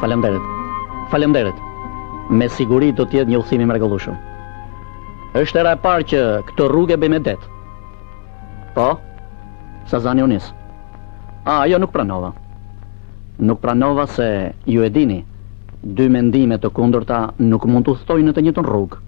Faleminderit. Faleminderit. Me siguri do të jetë një udhëtim i mrekullueshëm. Është era e parë që këtë rrugë e bëjmë me det. Po? Sazani unis. Jo nuk pranova. Nuk pranova se ju e dini, dy mendime të kundërta nuk mund të udhtojnë në të njëjtën rrugë.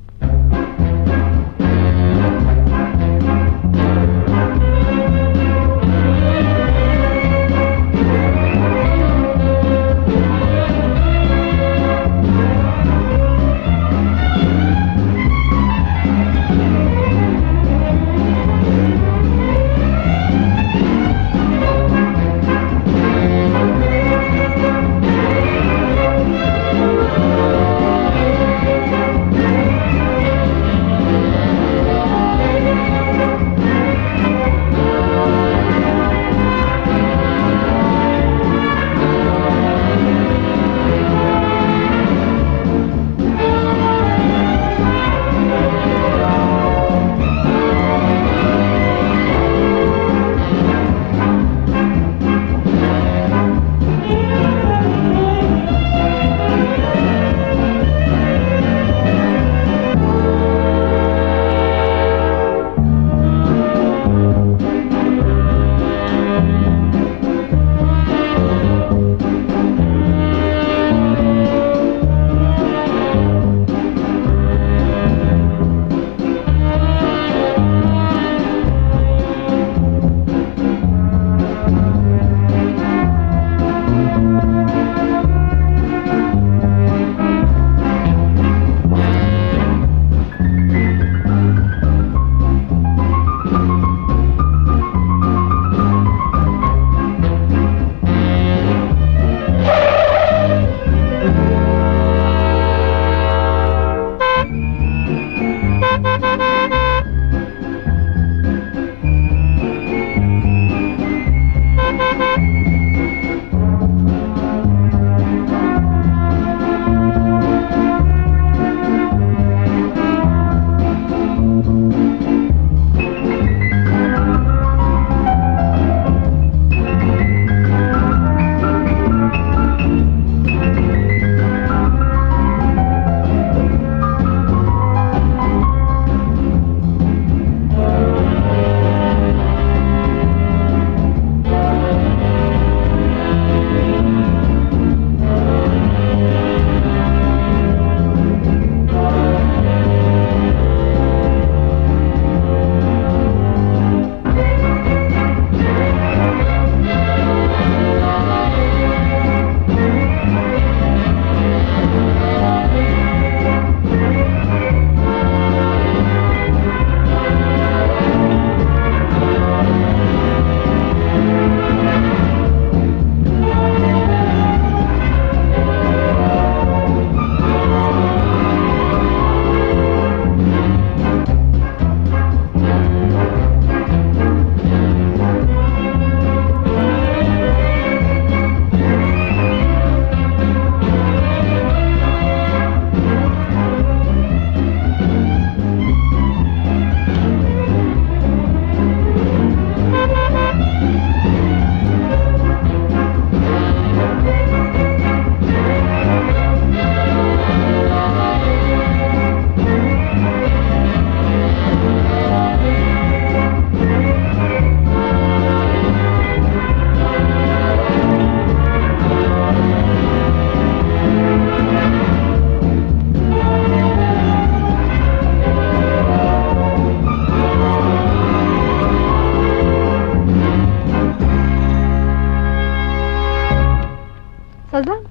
Sazan?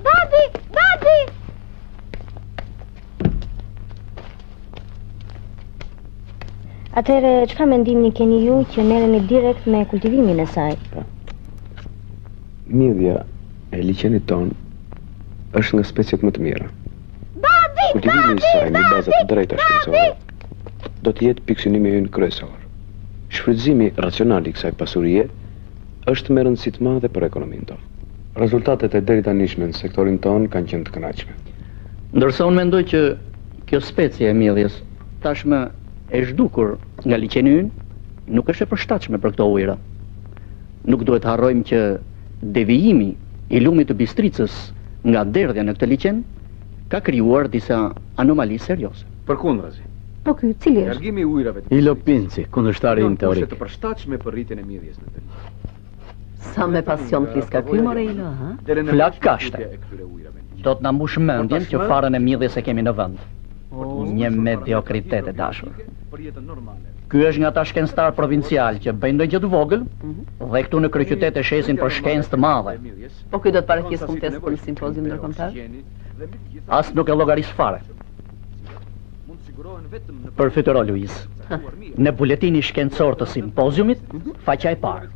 Babi! Babi! Atëherë, çfarë mendimi keni ju që merreni direkt me kultivimin e saj? Midhja e liçenit ton është nga speciet më të mira. Babi! Kultivimi i saj në baza të drejta shkencore do të jetë pikëqëndrimi ynë kryesor. Shfrytëzimi racional i kësaj pasurie është me rëndësi të madhe për ekonominë tonë. Rezultatet e deri tanishme në sektorin ton kanë qenë të kënaqshme. Ndërsa unë mendoj që kjo specie e midhjes tashmë e zhdukur nga liçeni ynë nuk është e përshtatshme për këto ujëra. Nuk duhet harrojmë që devijimi I lumit të Bistricës nga derdhja në këtë liçen ka krijuar disa anomali serioze. Përkundrazi. Po ky, cili është? Largimi i ujrave të Ilo Pinci, kundërshtari im teorik. të përshtatshme për rritjen e mjedisë në të. Sa me pasion fliska ky more Ilo, ha? Flak kashte. Do të na mbush mendjen që farën e mjedhjes e kemi në vend. Një mediokritet e dashur. Ky është nga ata shkencëtar provincial që bëjnë ndonjë gjë të vogël dhe këtu në kryeqytet e shesin për shkencë të madhe. Po ky do të paraqes kontest për një simpozium ndërkombëtar? As nuk e llogaris fare. Përfitoro Luiz. Në buletini shkencor të simpoziumit, faqja e parë.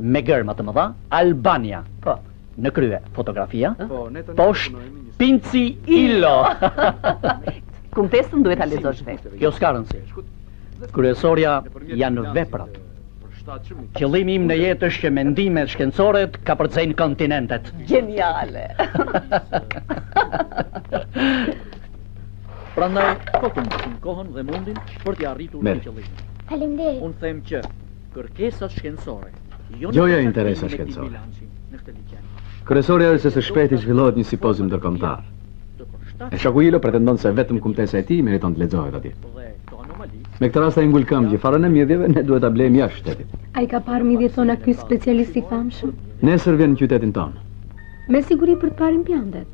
Me gërma të mëdha, Albania. Po. Në krye, fotografia. Poshtë, Pinci Ilo. Kontestën duhet ta lexosh vetë. Kjo s'ka rëndësi. Kryesorja janë veprat. Qëllimi im në jetë është që mendimet shkencore të kapërcejnë kontinentet. Geniale. Prandaj, kokëm kohën dhe mundin për t'i arritur në qëllimin. Faleminderit. Unë them që kërkesat shkencore Joja interesa shkencore. Kryesorja është se së shpejti zhvillohet një simpozium ndërkombëtar. E shoku Ilo pretendon se vetëm kumtesa e tij meriton të lexohet atje. Me këtë rast ai ngul këmbë që farën e mjedhjeve ne duhet ta blejmë jashtë shtetit. Ai ka parë mjedhjet tona ky specialist i famshëm? Nesër vjen në qytetin tonë. Me siguri për të parë impjantet.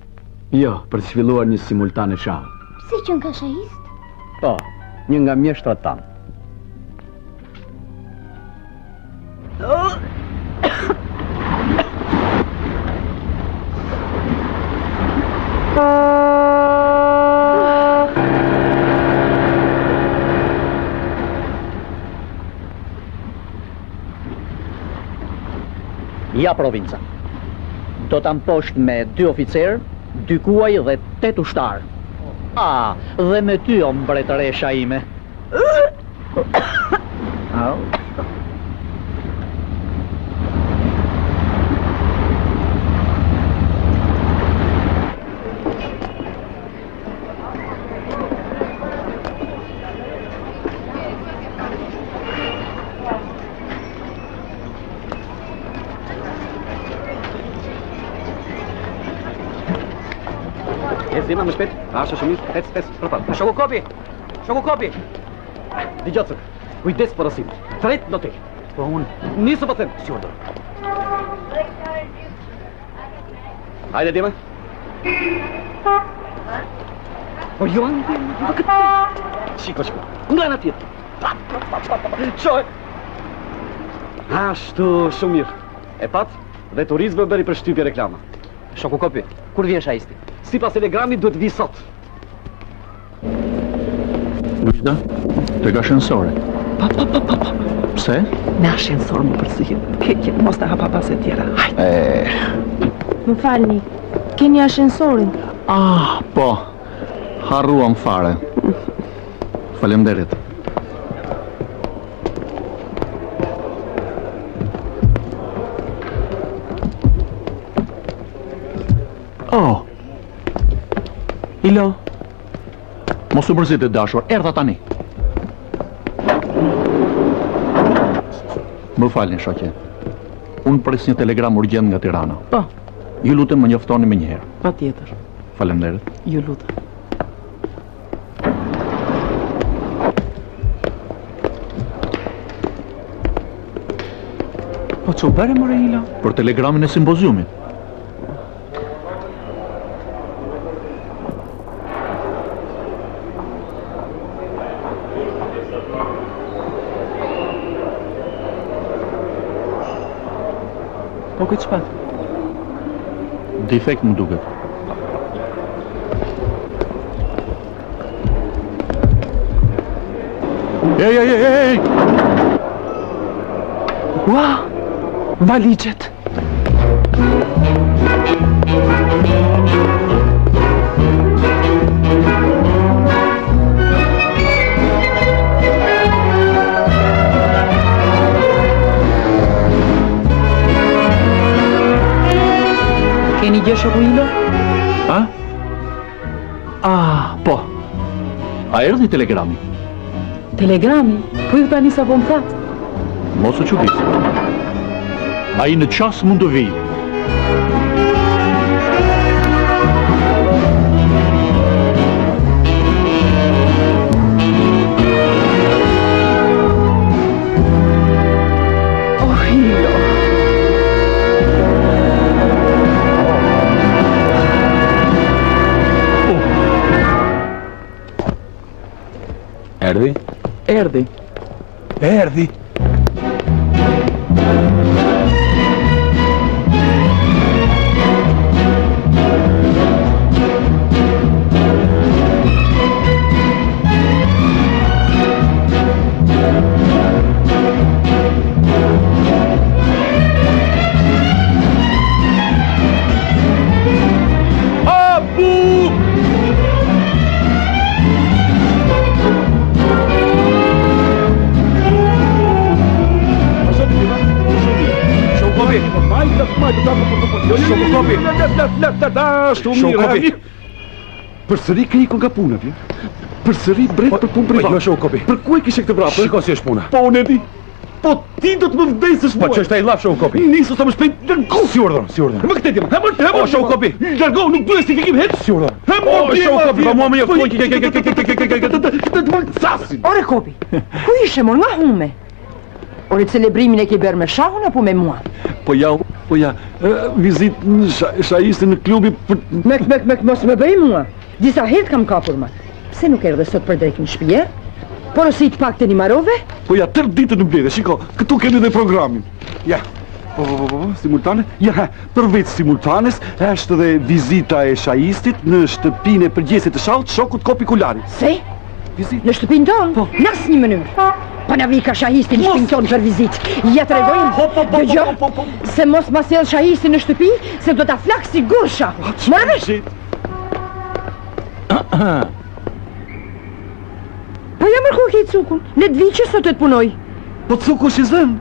Jo, për të zhvilluar një simultane shah. Si që në kashahist? Po, një nga mjeshtrat tanë. Ja provinca. Do ta mposht me 2 oficer, 2 kuaj dhe 8 ushtar. Dhe me ty o mbretëresha ime. Zima më shpejt. Asha shumë mirë. Ec, përpara. Shoku kopi. Shoku kopi. Dëgjoj. Kujdes porosim. Tret do të. Po unë nisu po them, si urdhër. Hajde Dima. Po Joan, shiko. Nga ana tjetër. Çoj. Ashtu shumë mirë. E pat dhe turizmi bëri për shtypje reklama. Shoku kopi. Kur vjen shahisti? Sipas telegramit duhet vi sot. Lujda, të ka shënsore. Pa. Pse? Me ashensor më përzihet. Ke mos ta hapa pas e tjera. Hajde. Më falni, keni ashensorin? Po. Harruam fare. Faleminderit. Ilo. Mos u mërzit e dashur, erdha tani. Më falni, shoqe. Unë pres një telegram urgjent nga Tirana. Po. Ju lutem më njoftoni më njëherë. Patjetër. Faleminderit. Ju lutem. Po çu bëre more Ilo? Për telegramin e simpoziumit. Po këtë çfarë? Defekt më duket. Ej! Ua! Valigjet! Keni gjë shoku Ilo? Po. A erdhi telegrami? Telegrami? Po ju tani sa po më thatë? Mos u çudit. Ai në çast mund të vijë. Erdi? Erdi. Erdi. Përsëri krikun nga puna, vje. Përsëri bret për punë private. Jo, shoku kopi. Për ku e kishe këtë vrapë? Shiko si është puna. Po unë e di. Po ti do të më vdesësh mua. Po ç'është ai llaf, shoku kopi? Nisu sa më shpejt dërgo. Si urdhën, si urdhën. Më këtë dimë. Hemër. O, shoku kopi. Dërgo, nuk duhet si fikim het. Si urdhën. Hemër. O, shoku kopi, po mua më jep. Të më casin. Ore kopi, ku ishe mor nga hume? Ore celebrimin e ke bërë me shahun apo me mua? Po ja, vizit në shajistin në klubi për... Mek, mos më bëj mua. Disa herë kam kapur ma. Pse nuk erdhe sot për drejt në shtëpi? Por ose i të pak të një marove? Po ja, tërë ditën në mbledhe, shiko, këtu kemi dhe programin. Ja, po, simultane? Ja, përveç simultanes, është dhe vizita e shajistit në shtëpinë e përgjesit të shallët shokut Kopi Kulari. Se? Vizit? Në shtëpinë tonë? Po. Nas një mënyrë. Pa na vika shahisti në shtëpinë tonë për vizitë. Ja të regojmë, dëgjo, se mos ma sjell shahisti në shtëpi, se do ta flak sigur shahu. Morë vesh? Po ja mërku ke i cukun, le të vi që sot të punoj. Po cuku është i zënë,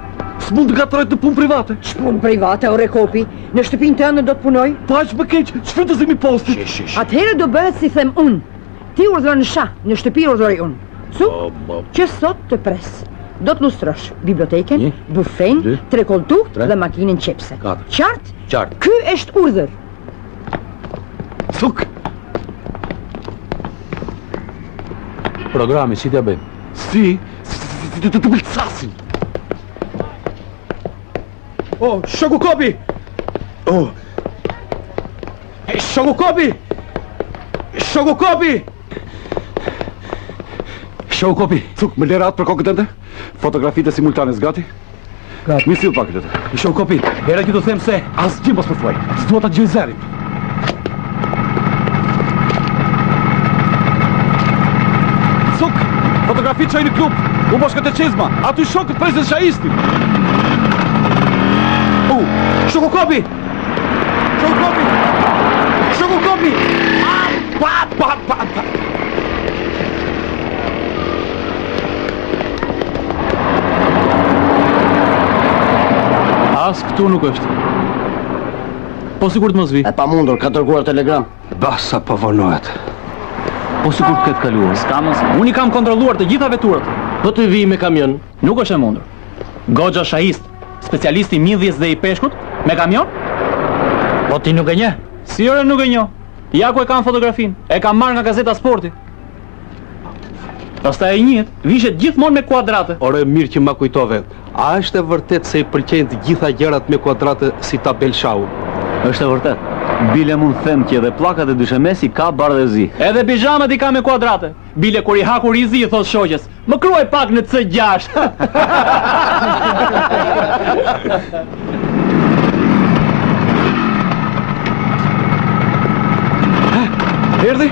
s'mund të gatrojt në punë private. Ç'punë private, ore Kopi, në shtëpinë tënde do të punoj? Po aq më keq, ç'frytëzimi postit. Atëherë do bëhet si them unë. Ti urdhëron në shah, në shtëpi urdhëroj unë. Që sot të pres. Do të lustrosh biblioteken, bufen, 3 koltuk dhe makinën qepse. Qartë? Ky është urdhër. Cuk! Programi, si t'ja bëjmë? Si të pëlcasin. O, shoku Kopi! O! Shoku Kopi! Shoku Kopi! Shoku Kopi, cuk, më lera atë për kokën tënde? Fotografitë e simultanes gati? Gati. Mi sill pak këtë. Shoku Kopi, hera që do them se... Asgjë mos më thuaj, s'dua ta gjej zërin. Cuk, fotografitë çoj në klub. U bosh këtë çizma. Aty shokët presin shajistin. Shoku Kopi! Shoku Kopi! Shoku Kopi! Pa. As këtu nuk është. Po sigur të mos vi. E pa mundur, ka dërguar telegram. Basa po vonohet. Po sigur të ketë kaluar. S'ka mos. Unë i kam kontrolluar të gjitha veturat. Do të vi me kamion. Nuk është e mundur. Goxha shahist, specialisti i midhjes dhe i peshkut, me kamion? Po ti nuk e njeh? Si ore nuk e njoh. Ja ku e kam fotografin. E kam marrë nga gazeta Sporti. Pastaj e njët, vishet gjithmonë me kuadrate. Ore, mirë që ma kujtove. A është e vërtet se i pëlqejnë të gjitha gjërat me kuadrate si tabel shahu? Është e vërtet. Bile mund them që edhe pllakat e dyshemesi ka bardhëzi. Edhe pijamat i ka me kuadrate. Bile kur i haku rizi i thos shoqes, më kruaj pak në C6. Erdhi?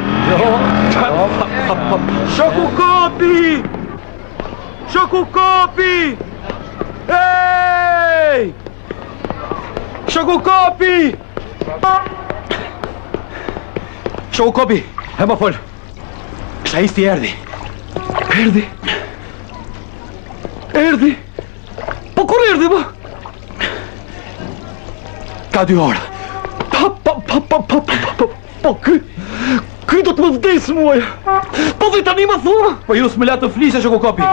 Shoku Kopi! Shoku Kopi! Ej! Shoku Kopi! Shoku Kopi, e më fol. Shahisti erdhi. Erdhi? Po kur erdhi, po? Ka 2 orë. Po ky do të më vdesë muaj. Po dhe tani më thua. Po ju s'më la të flisë, Shoku Kopi.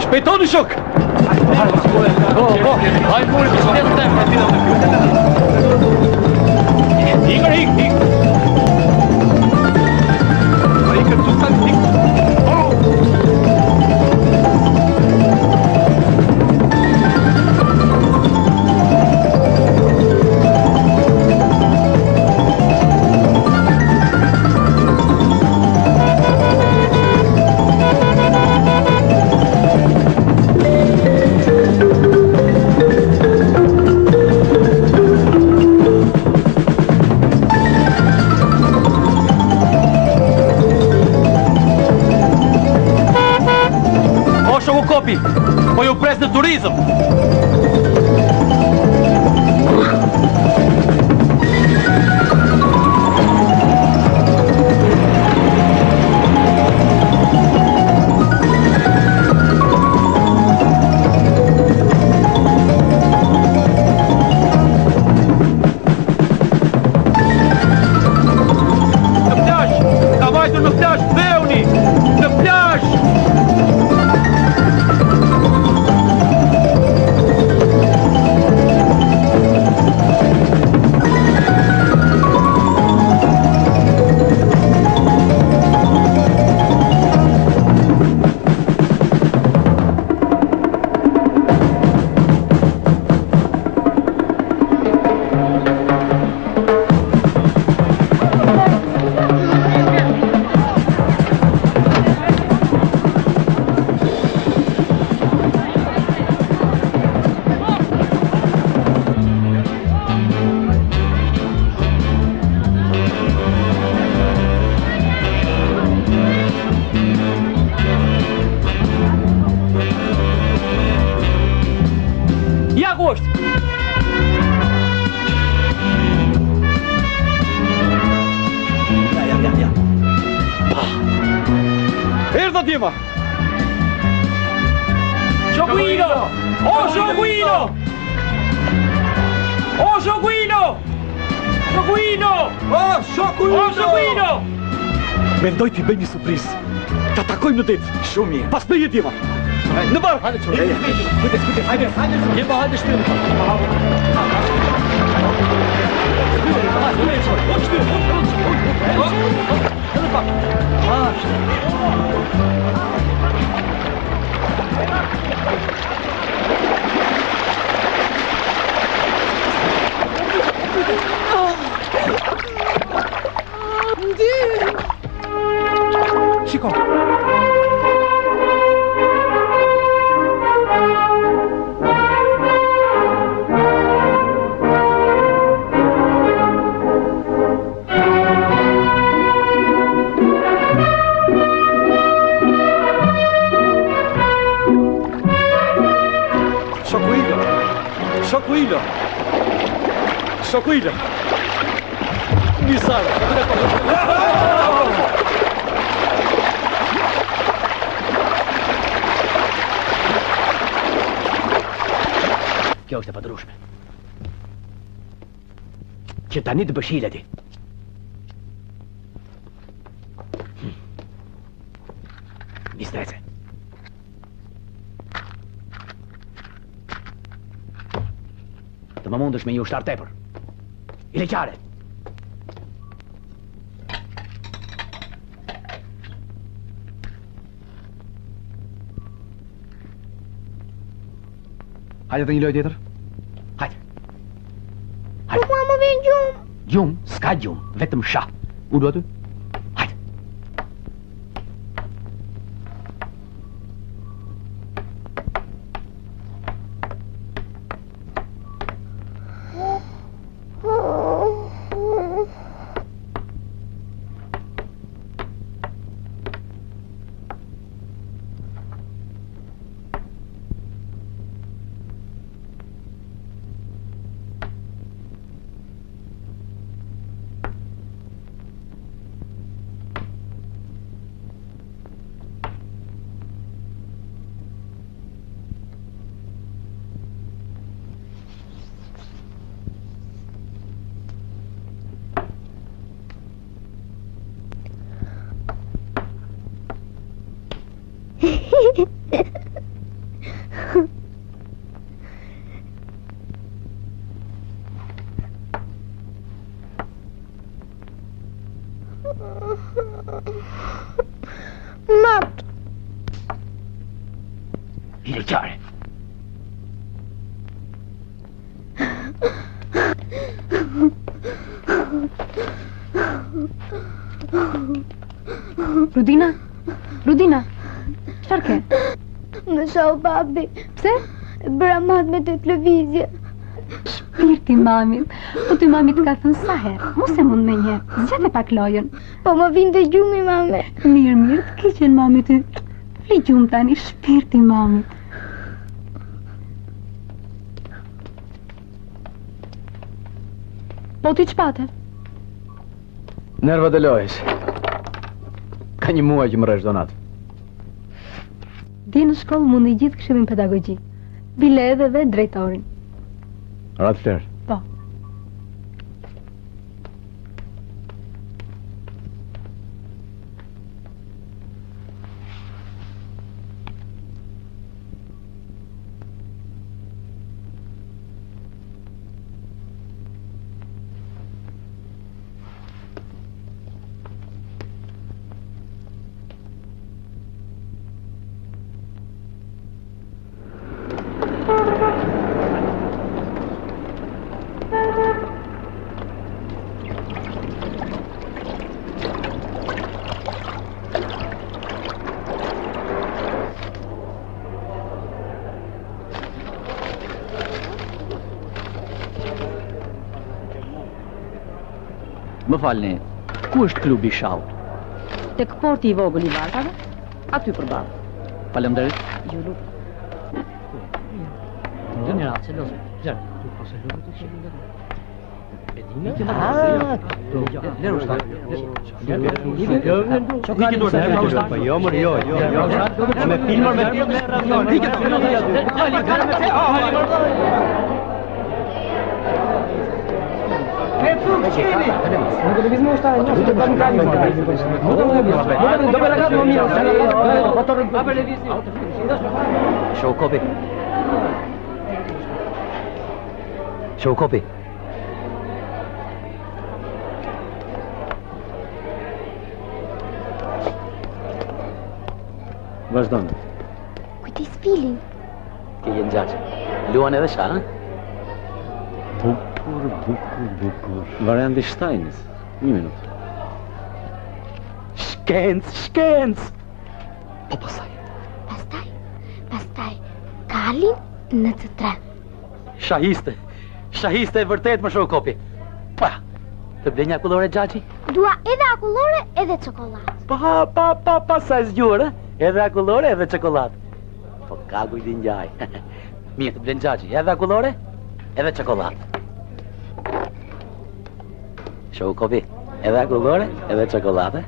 Shpejtoni shok. Hajde mori të shpesë tem. Hik. Po ju pres në turizëm. Mendoj t'i bëj një surprizë. Ta takojmë në ditë. Shumë mirë. Pas në jetima. Në barë. Hajde çore. Kujdes. Hajde. Jema hajde shtyllë. Shiko. Shokuila. Nisara. Kjo është e padrushme. Që tani të bëshile ti. Mistrece. Të më mundësh me një ushtar tepër. I leqare. Hajde të një lojë tjetër. Hajde. Po mua më vjen gjumë. Gjumë? S'ka gjumë, vetëm shah. U do aty? Hajde. Mat. I leqare. Rudina? Rudina? Çfarë ke? Më shoh babi. Pse? Bëra mat me televizje. Shpirti mamit. Po ty mamit ka thënë sa herë. Mos e mund me një. Zgjate pak lojën. Po më vinte gjumi, mame. Mirë, të keqen mamit ty. Fli gjumë tani, shpirti mamit. Po ti ç'pate? Nervat e lojës. Ka një muaj që më rresh donat. Ti në shkollë mundi gjithë këshillin pedagogjik. Bile edhe dhe drejtorin. Rat fler. Po. Më falni, ku është klubi Shaut? Tek porti I vogël I vartave, aty përballë. Faleminderit. Ju lutem. Generație, lăsă. Zer. Show copy. Show copy. Vazhdon. Kujtis filin. Ke jenë gjatë. Luan edhe sha, Bukur. Varianti Steinit. Një minutë. Shkenc. Po pasaj. Pastaj, kalin në të tre. Shahiste e vërtet më show copy. Pa, të ble një akullore gjaci? Dua edhe akullore edhe çokoladë. Pa, sa e zgjurë, edhe akullore edhe çokoladë. Po ka kujtin gjaj. Mirë, të ble një gjaci, edhe akullore, edhe çokoladë. Show copy, edhe akullore, edhe çokoladë.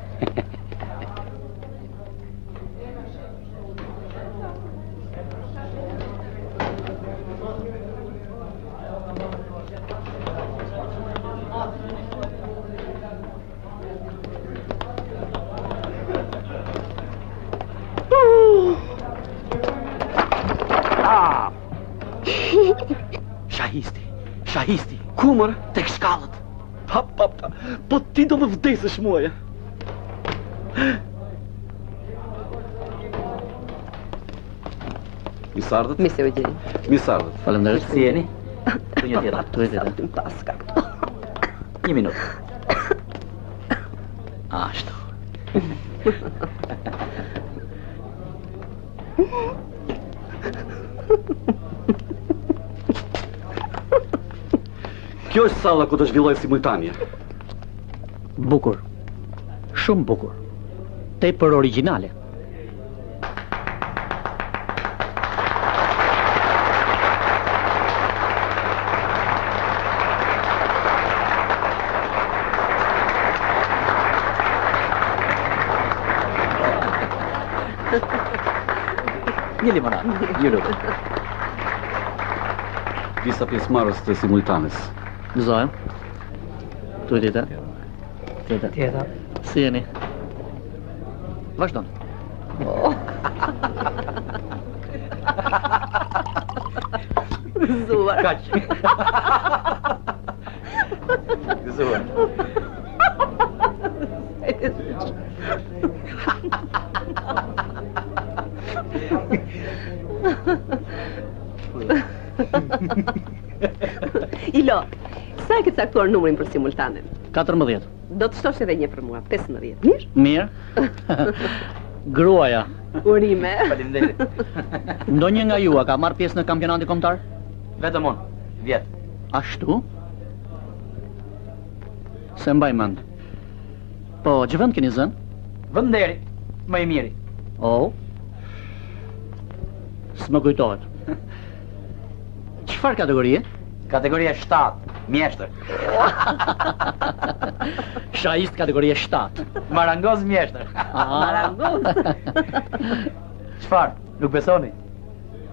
Shahisti. Kumër? Tek shkallët. Po ti do më vdesësh muaja. Misardët? Mi se u gjeni. Misardët. Faleminderit. Si jeni? Tu një tjetër. Tu e tjetër. Të paska. Një minutë. Ashtu. Kjo është salla ku të zhvilloj simultanie. Bukur. Shumë bukur. Tepër origjinale. Një limonadë, një lutë. Disa pjesëmarrës të simultanes. Gëzojmë. Tu e tjetër. Tjetër. Si jeni? Vazhdon. Gëzuar. Kaq. Gëzuar. Ilo, sa e ke caktuar numrin për simultanen? 14. Do të shtosh edhe një për mua, 15. Mirë? Mirë. Gruaja. Urime. Faleminderit. Ndonjë nga ju a ka marrë pjesë në kampionatin kombëtar? Vetëm unë, 10. Ashtu? Se mbaj mend. Po, që vend keni zënë? Vënderi, më I miri. Oh. S'më kujtohet. Çfarë kategorie? Kategoria 7. Mjeshtër. Shahist kategorie 7. Marangoz mjeshtër. Marangoz. Çfarë? Nuk besoni?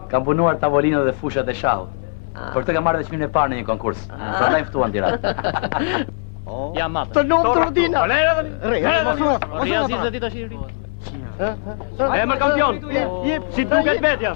Kam punuar tavolinat dhe fushat e shahut. Për këtë kam marrë dhe çmimin e parë në një konkurs. Prandaj ftuan Tiranë. Ja matë. Të lumë të Rodina. Aziz dhe ti tash. Emër kampion. Si duket vetja.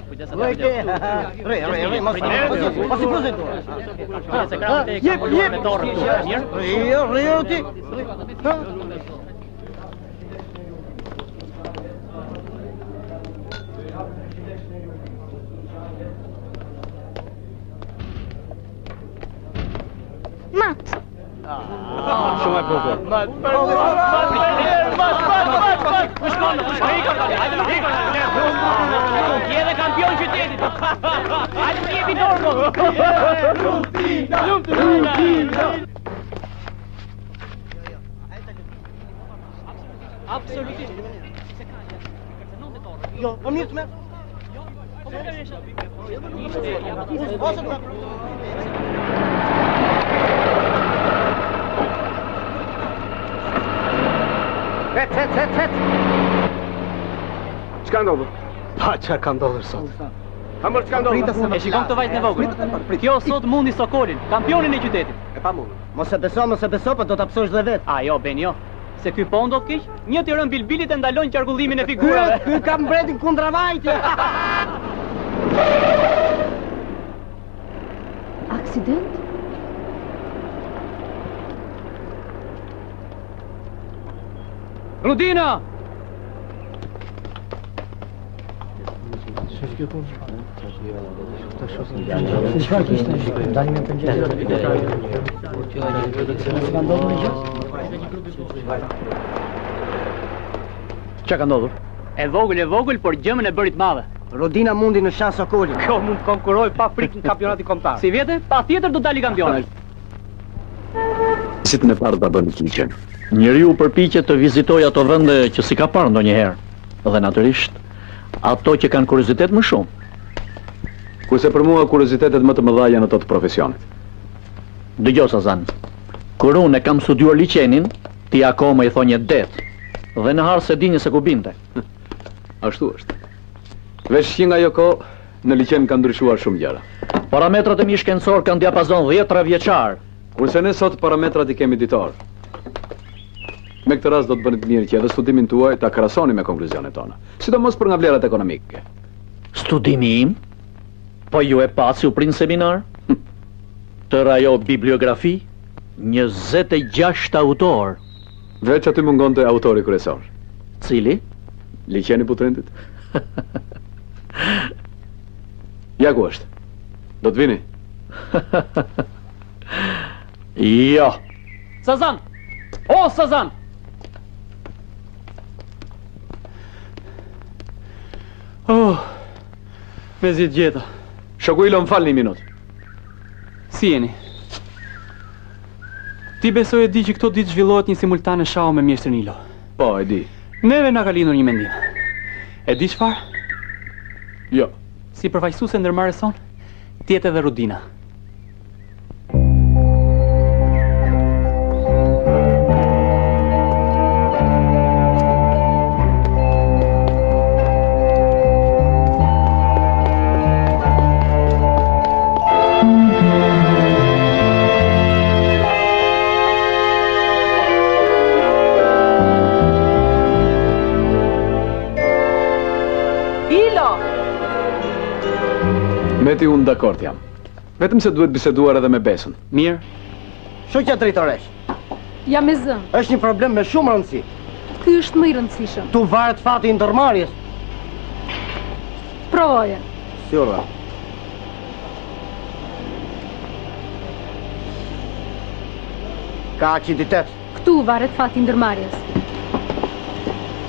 Mat. Shumë e bukur. Jede kampion qytetit. Hajde të jepi dorë. Absolutisht. Jo, po mirë me. Het. Çka ndodhur? Pa, çfarë ka ndodhur sot? Amor, çka ndodhur? E shikon këtë vajzën e vogël. Kjo sot mundi Sokolin, kampionin e qytetit. E pa mundur. Mos e beso, po do ta psosh dhe vet. A jo, ben jo. Se ky po ndodh keq, një të rën bilbilit e ndalon qarkullimin e figurave. Ky ka mbretin kundravajtje. Aksident? Rudina! Çka ka ndodhur? E vogël, por gjëmën e bërit madhe. Rodina mundi në shans Sokolin. Kjo mund konkurroj pa frikë në kampionatin kombëtar. Si vjetë, patjetër do dali kampion. Si të në parë ta bëni liçen. Njeriu përpiqet të vizitojë ato vende që si ka parë ndonjëherë, dhe natyrisht ato që kanë kuriozitet më shumë. Kurse për mua kuriozitetet më të mëdha janë ato të profesionit. Dëgjoj Sazan, kur unë e kam studiuar liçenin, ti akoma i thonje det, dhe në harë se dinje se ku binte. Ashtu është. Veç që nga jo kohë, në liçen kanë ndryshuar shumë gjëra. Parametrat e mi shkencor kanë diapazon 10 vjeçar. Kurse ne sot parametrat i kemi ditor. Me këtë rast do të bëni të mirë që edhe studimin tuaj ta krahasoni me konkluzionet tona, sidomos për nga vlerat ekonomike. Studimi im? Po ju e paci u prind seminar? Tëra ajo bibliografi, 26 autor. Veç aty mungonte autori kryesor. Cili? Liçeni Putrendit. Ja ku është? Do të vini? Jo. Sazan! O, Sazan! Oh, me zjetë gjeta. Shoku Ilo, më falë një minutë. Si jeni? Ti besoj e di që këto ditë zhvillohet një simultane shau me mjeshtrin Ilo. Po, e di. Neve na ka lindur një mendim. E di çfarë? Jo. Si përfaqësuese ndërmarrës son, tjetë edhe Rudina. Meti unë dakord jam. Vetëm se duhet biseduar edhe me Besën. Mirë. Shoqja drejtoresh. Ja me zë. Është një problem me shumë rëndësi. Ky është më i rëndësishëm. Tu varet fati i ndërmarrjes. Provoje. Sjora. Ka aciditet. Këtu varet fati i ndërmarrjes.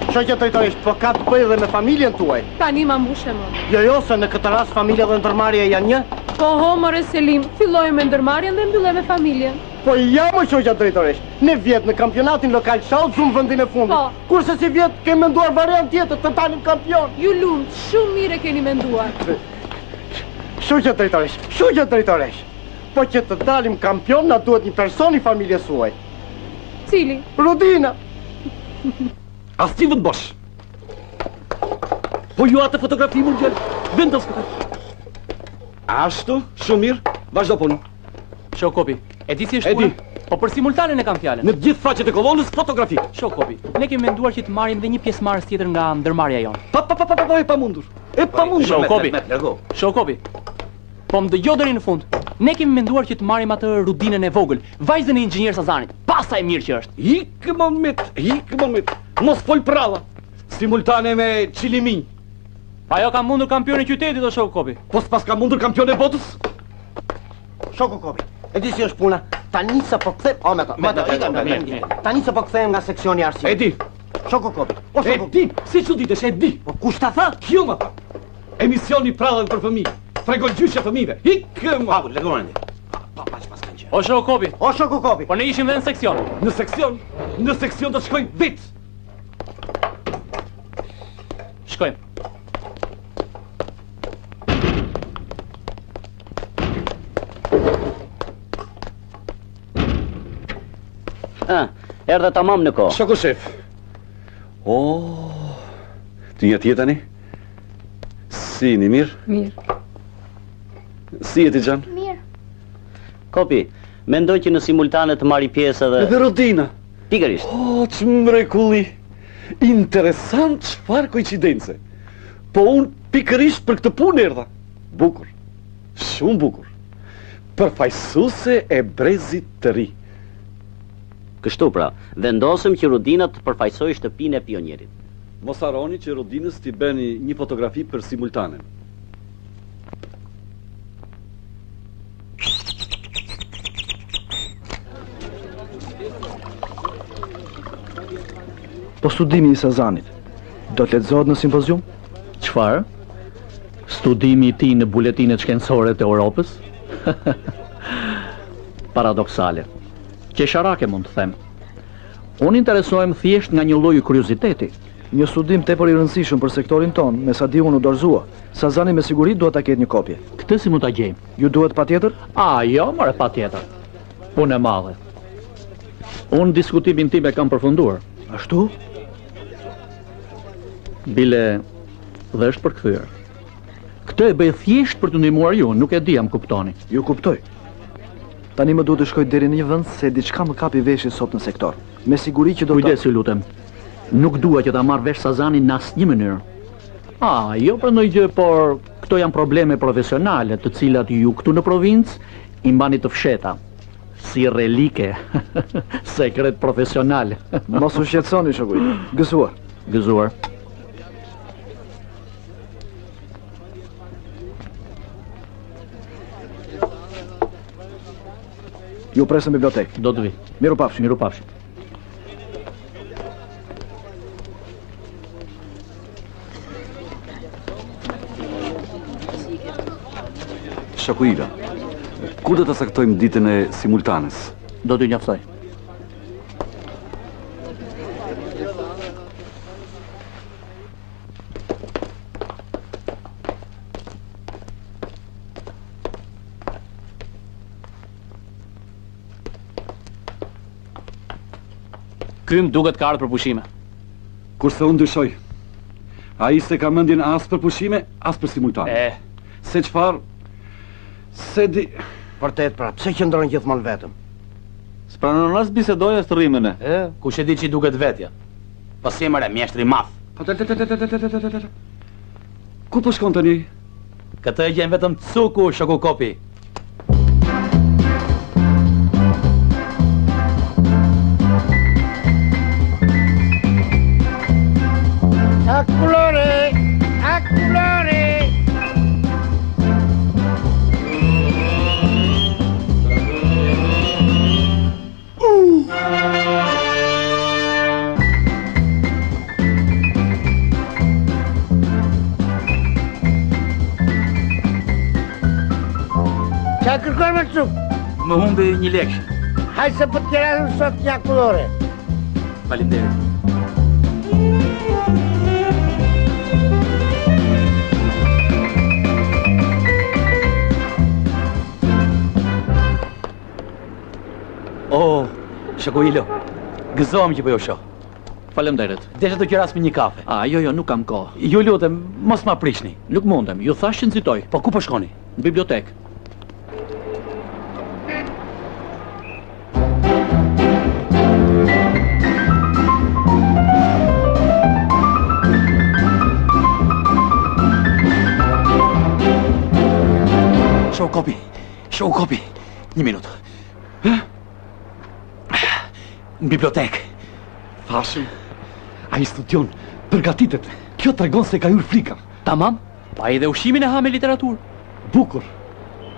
Shoqja drejtoresh, po ka të bëjë dhe me familjen tuaj. Tani ma mbushe më. Jo, se në këtë rast familja dhe ndërmarrja janë një. Po more Selim, filloj me ndërmarrjen dhe mbylloj me familjen. Po ja më shoqja drejtoresh, ne vjet në kampionatin lokal shall shumë vendin e fundit. Po. Kurse si vjet kemi menduar variant tjetër të dalim kampion. Ju lumt, shumë mirë keni menduar. Shoqja drejtoresh, Po që të dalim kampion, na duhet një person i familjes suaj. Cili? Rudina. A Steven Bosch. Po ju atë fotografi mundial, vendos këtë. Ashtu, shumë mirë, vazhdo punë. Shokopi, e di si është puna? Po për simultanen e kam fjalën. Në gjithë faqet e kolonës fotografi. Shokopi, ne kemi menduar që të marrim dhe një pjesëmarrës tjetër nga ndërmarrja jonë. E pamundur. E pamundur. Shokopi. Shokopi. Po më dëgjoj deri në fund. Ne kemi menduar që të marrim atë Rudinën e vogël, vajzën e inxhinier Sazanit. Pastaj mirë që është. Ikë moment. Mos fol pralla. Simultane me Çilimi. Ajo ka mundur kampion e qytetit o Shokopi. Po s'pas ka mundur kampion e botës? Shokopi. E di si është puna. Tani sa po kthem, tani sa po kthem nga seksioni arsimit. E di. Shokopi. E di. Si çuditesh, e di. Po kush ta tha? Kjo më tha. Emisioni prallave për fëmijë. Tregon gjyqja fëmijëve. Ikë më. Pa, legoni. Pa, pas kanë qenë. O Shokopi. O Shokopi. Po ne ishim dhe në seksion. Në seksion do shkojmë vit. Shkojmë. Erdhe tamam në kohë. Shoko shef. Ti je tjetani? Si jeni mirë? Mirë. Si jeti Gjan? Mirë. Kopi, mendoj që në simultane të marri pjesë edhe... Edhe Rodina. Pikërisht. Që mrekulli. Interesant, çfarë koincidence. Po unë pikërisht për këtë punë erdha. Bukur. Shumë bukur. Përfaqësuese e brezit të ri. Kështu pra, vendosëm që Rudina të përfaqësojë shtëpinë e pionierit. Mos harroni që Rudinës t'i bëni një fotografi për simultanen. Po studimi i Sazanit, do të lexohet në simpozium? Çfarë? Studimi i tij në buletinet shkencore të Europës? Paradoksale. Qesharake mund të them. Unë interesohem thjesht nga një lloj kurioziteti. Një studim tepër i rëndësishëm për sektorin ton, me sa di unë u dorëzua. Sazani me siguri duhet ta ketë një kopje. Këtë si mund ta gjejmë? Ju duhet patjetër? Jo, more patjetër. Punë e madhe. Unë diskutimin tim e kam përfunduar. Ashtu? Bile dhe është përkthyer. Këtë e bëj thjesht për të ndihmuar ju, nuk e di jam kuptoni. Ju kuptoj. Tani më duhet të shkoj deri në një vend se diçka më kapi veshin sot në sektor. Me siguri që do të... Kujdes, ju lutem. Nuk dua që ta marr vesh Sazanin në asnjë mënyrë. Jo për ndonjë gjë, por këto janë probleme profesionale, të cilat ju këtu në provincë i mbani të fsheta. Si relike. Sekret profesional. Mos u shqetësoni, shokuj. Gëzuar. Gëzuar. Ju presë në bibliotekë. Do të vi. Mirupafshim. Mirupafshim. Shakuila, kur do të saktojmë ditën e simultanes? Do t'ju njoftoj. Ky më duket ka ardhur për pushime. Kurse unë dyshoj. Ai se ka mendjen as për pushime, as për simultane. Se çfarë? Se di... Vërtet pra, pse qëndron gjithmonë vetëm? S'pranon as bisedoja së rrimën e. Kush e di që i duket vetja? Pas jemëre, mjeshtri madh. Ku po shkon tani? Këtë e gjen vetëm Cuku, shoku Kopi. Akulore! Akulore! Qa kërkoj me Cuk? Më humbi një lekë. Haj se për t'jera në sot një akulore. Faleminderit. Oh, shoku Ilo, gëzohem që po ju shoh. Faleminderit. Desha të qeras me një kafe. Jo, nuk kam kohë. Ju lutem, mos ma prishni. Nuk mundem, ju thash që nxitoj. Po ku po shkoni? Në bibliotekë. Shoku kopi. Një minutë. Në bibliotekë. Thashëm, a i studion, përgatitet. Kjo të regon se ka hyrë frika. Tamam, pa edhe ushimin e ha me literaturë. Bukur.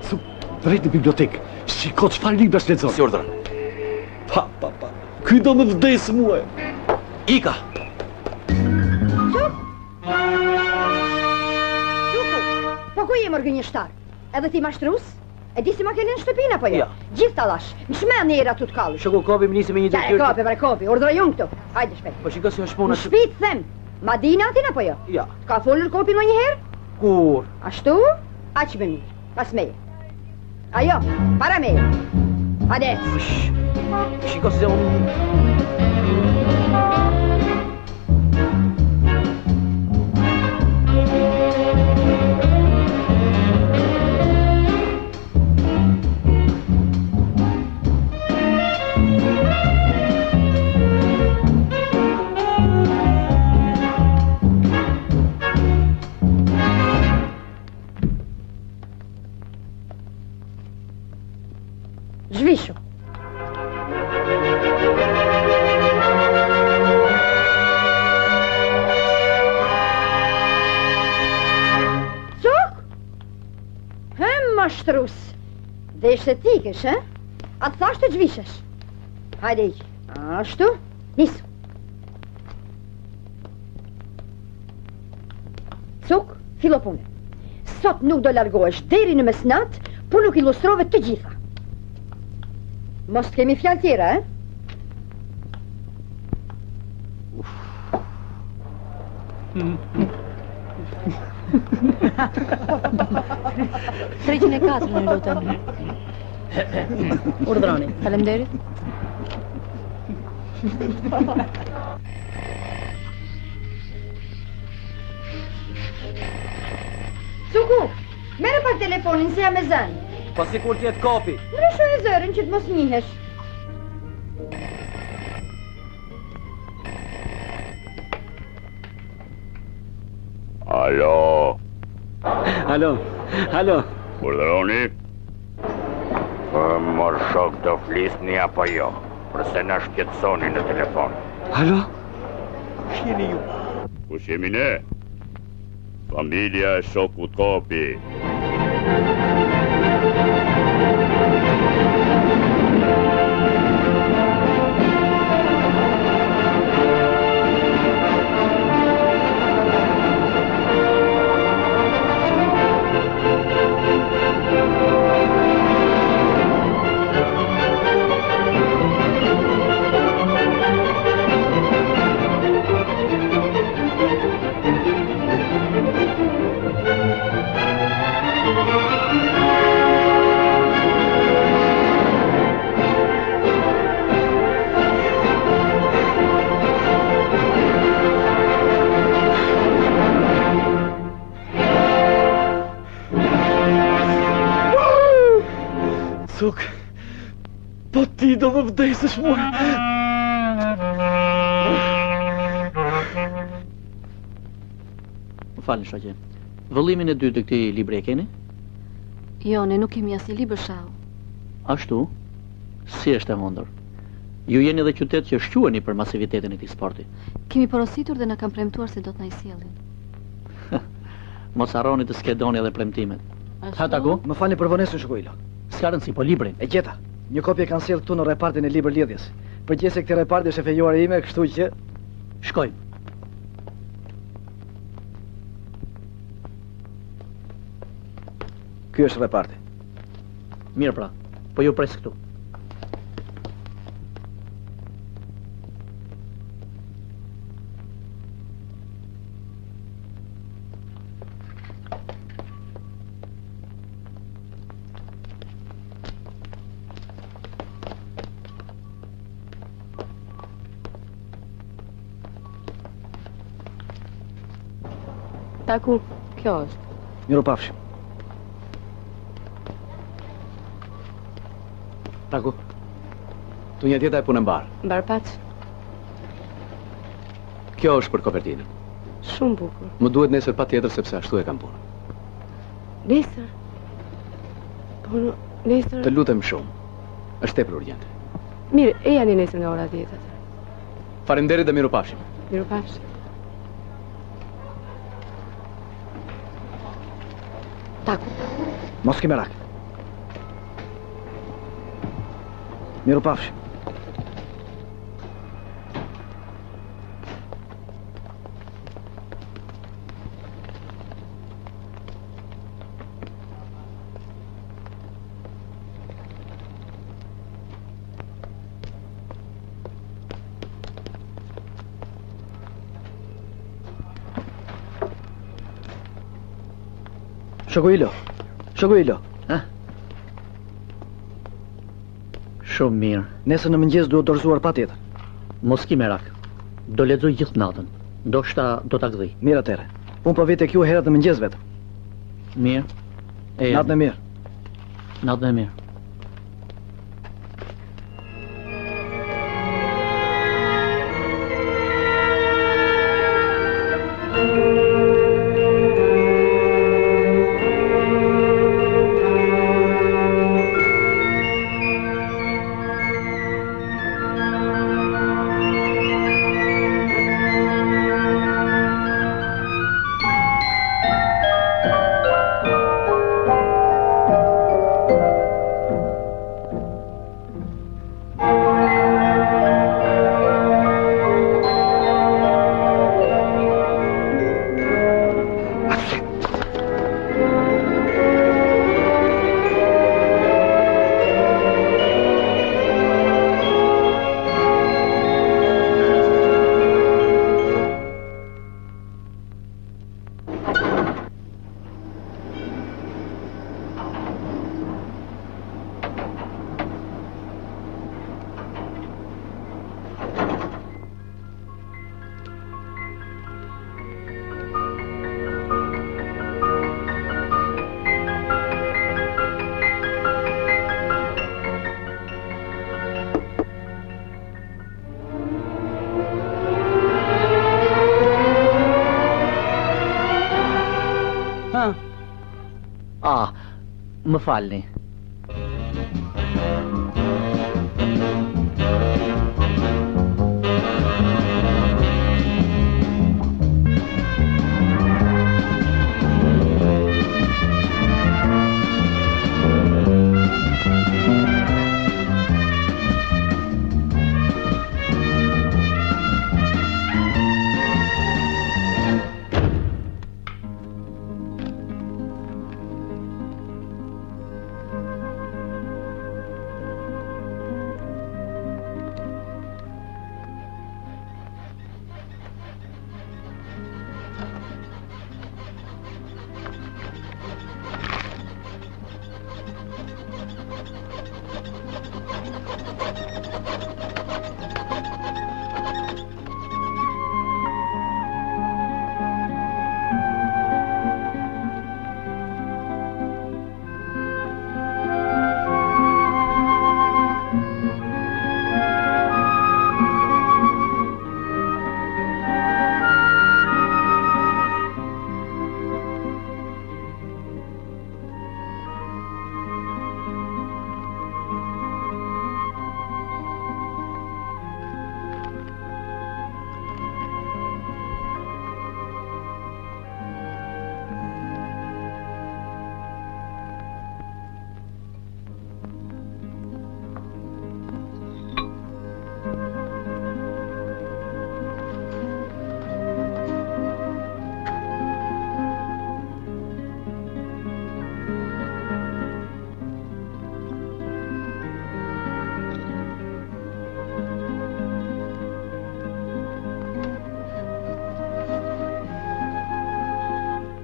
Su, drejt në bibliotekë. Shiko çfarë libra lexon. Si urdhër. Pa. Ky do më vdesë mua. Ika. Po ku je më gënjeshtar? Edhe ti mashtrus? E di si ma ke lënë shtëpinë apo jo? Ja. Gjithë tallash. Në shmend një era tu të kallësh. Shoku kopi më nisi me një detyrë. Bre kopi, urdhëroj unë këtu. Hajde shpejt. Po shiko si është puna. Në shtëpi them. Ma dina atin apo jo? Ja. Ka folur kopi më një herë? Kur? Ashtu? Aq më mirë. Pas meje. Ajo, para meje. Hajde. Shiko se unë... Zhvishu. Cuk? Mashtrus. Dhe ishte tikesh, he? A të thashtë të zhvishesh. Hajde iqë. Ashtu? Nisu. Cuk, fillo pune. Sot nuk do largohesh deri në mesnat, por nuk ilustrove të gjitha. Mos të kemi fjalë tjera, e? Treqin e 4 në lutem. Urdhroni. Faleminderit. Suku, merë pak telefonin se jam e zënë. Po si kur t'jetë kopi. Ndrysho e zërin që të mos njihesh. Alo. Urdhëroni? Mor shok do flisni apo jo? Përse na shqetësoni në telefon? Alo? Kush jeni ju? Kush jemi ne? Familja e shokut kopi. Cuk, po ti do më vdesësh mua. Më falni, shoqe. Vëllimin e dytë të këtij libri e keni? Jo, ne nuk kemi asnjë libër shau. Ashtu? Si është e mundur? Ju jeni edhe qytet që shquheni për masivitetin e këtij sporti. Kemi porositur dhe na kanë premtuar se do të na i sjellin. Mos harroni të skedoni edhe premtimet. Ha taku? Më falni për vonesën, shoku Ilo. S'ka rëndësi, po librin. E gjeta. Një kopje kanë sjellë këtu në repartin e libër lidhjes. Përgjithëse këtë repart është e fejuar ime, kështu që shkojmë. Ky është reparti. Mirë pra, po ju pres këtu. Taku, kjo është. Miropafshim. Taku, tu një tjeta e punë mbarë. Mbar paç. Kjo është për kopertinën. Shumë bukur. Më duhet nesër pa tjetër sepse ashtu e kam punë. Nesër? Po, nesër... Të lutem shumë. Është tepër urgjente. Mirë, e janë nesër nga ora 10 atë. Faleminderit dhe miropafshim. Miropafshim. Taku. Mos ke merak. Miropafshim. Shoguilo. Shumë mirë. Nesër në mëngjes duhet dorëzuar patjetër. Mos ki merak. Do lexoj gjithë natën. Ndoshta do ta gdhij. Mirë atëre. Unë po vi tek ju herët në mëngjes vetëm. Mirë. Natën e mirë. Natën e mirë. Më falni.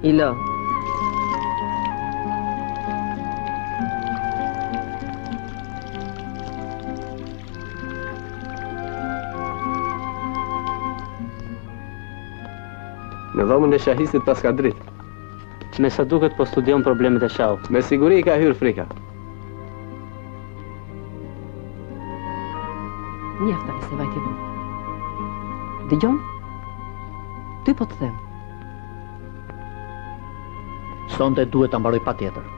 Ilo. Në dhomën e shahistit pas ka dritë. Me sa duket po studion problemet e shau. Me siguri ka hyrë frika. Njefta e se vajti vëmë. Dëgjon? Ty po të them. Sonte duhet ta mbaroj patjetër.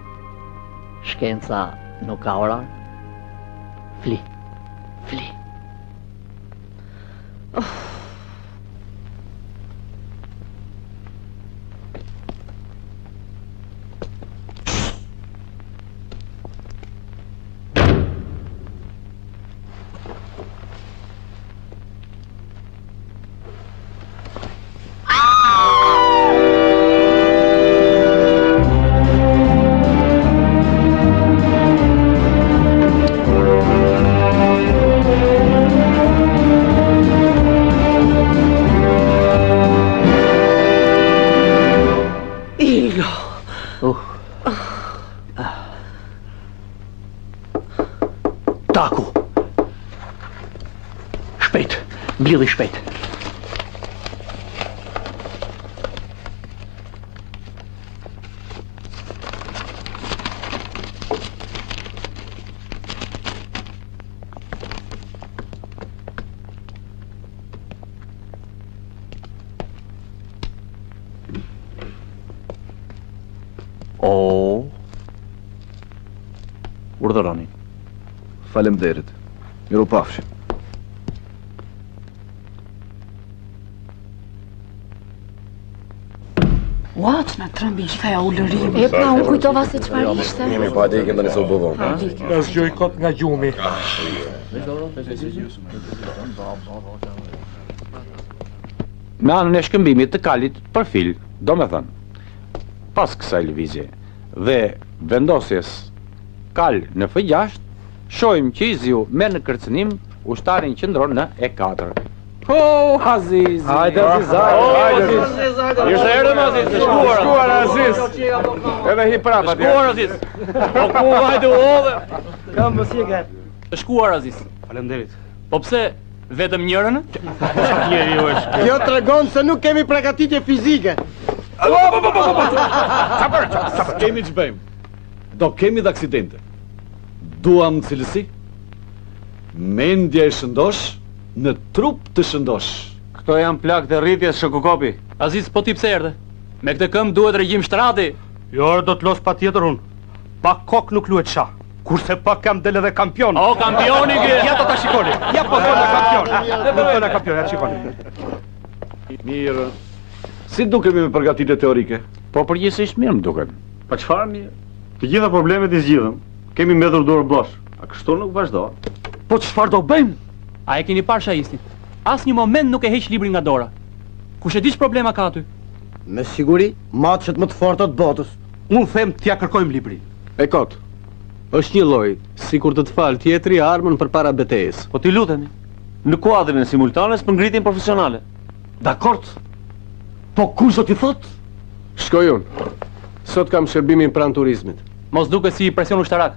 Shkenca nuk ka orar. Fli. Fli. Taku. Shpejt, mblidhi shpejt. Urdhëroni. Faleminderit. Mirupafshim. Ua, që na trëmbi gjitha ja ullërimi. E pra, unë kujtova se çfarë ishte. Jemi pa dikim të nisë u bëvon. Në zgjoj kot nga gjumi. Me anën e shkëmbimit të kalit për fil, do me thënë, pas kësaj lëvizje dhe vendosjes kal në F6, shojmë që Iziu merr në kërcënim ushtarin qendror në E4. Oh, Aziz! Hajde, Aziz, hajde! Mirë se erdhëm, Aziz, të shkuar! Shkuar, Aziz! Edhe hi prapa, të shkuar, Aziz! Po ku hajde u hodhe? Kam mësike. Të shkuar, Aziz. Faleminderit. Po pse vetëm njërën? Kjo tregon se nuk kemi përgatitje fizike. Kemi që bëjmë. Do kemi dhe aksidente. Duam cilësi. Mendja e shëndosh, në trup të shëndosh. Këto janë plak të rritjes, Shokukopi. Aziz, po ti pse erdhe? Me këtë këmbë duhet regjim shtrati. Jo, do të los pa tjetër unë. Pa kok nuk luet sha. Kurse pa kam del edhe kampion. O, kampioni ke! Ja do ta shikoni. Ja po thonë kampion. Po thonë kampion, ja shikoni. Mirë. Si dukemi me përgatitje teorike? Po përgjithsisht mirë më duken. Pa çfarë mirë? Të gjitha problemet i zgjidhëm. Kemi mbledhur dorë bosh. A kështu nuk vazhdo? Po çfarë do bëjmë? A e keni parë shahistin? As një moment nuk e heq librin nga dora. Kush e di ç'problema ka aty? Me siguri, matchet më të forta të botës. Unë them t'ja kërkojmë librin. E kot. Është një lloj, sikur të fal tjetri armën përpara betejës. Po ti lutemi. Në kuadrin e simultanes për ngritjen profesionale. Dakord. Po kush do t'i thot? Shkoj unë. Sot kam shërbimin pranë turizmit. Mos duket si presion ushtarak.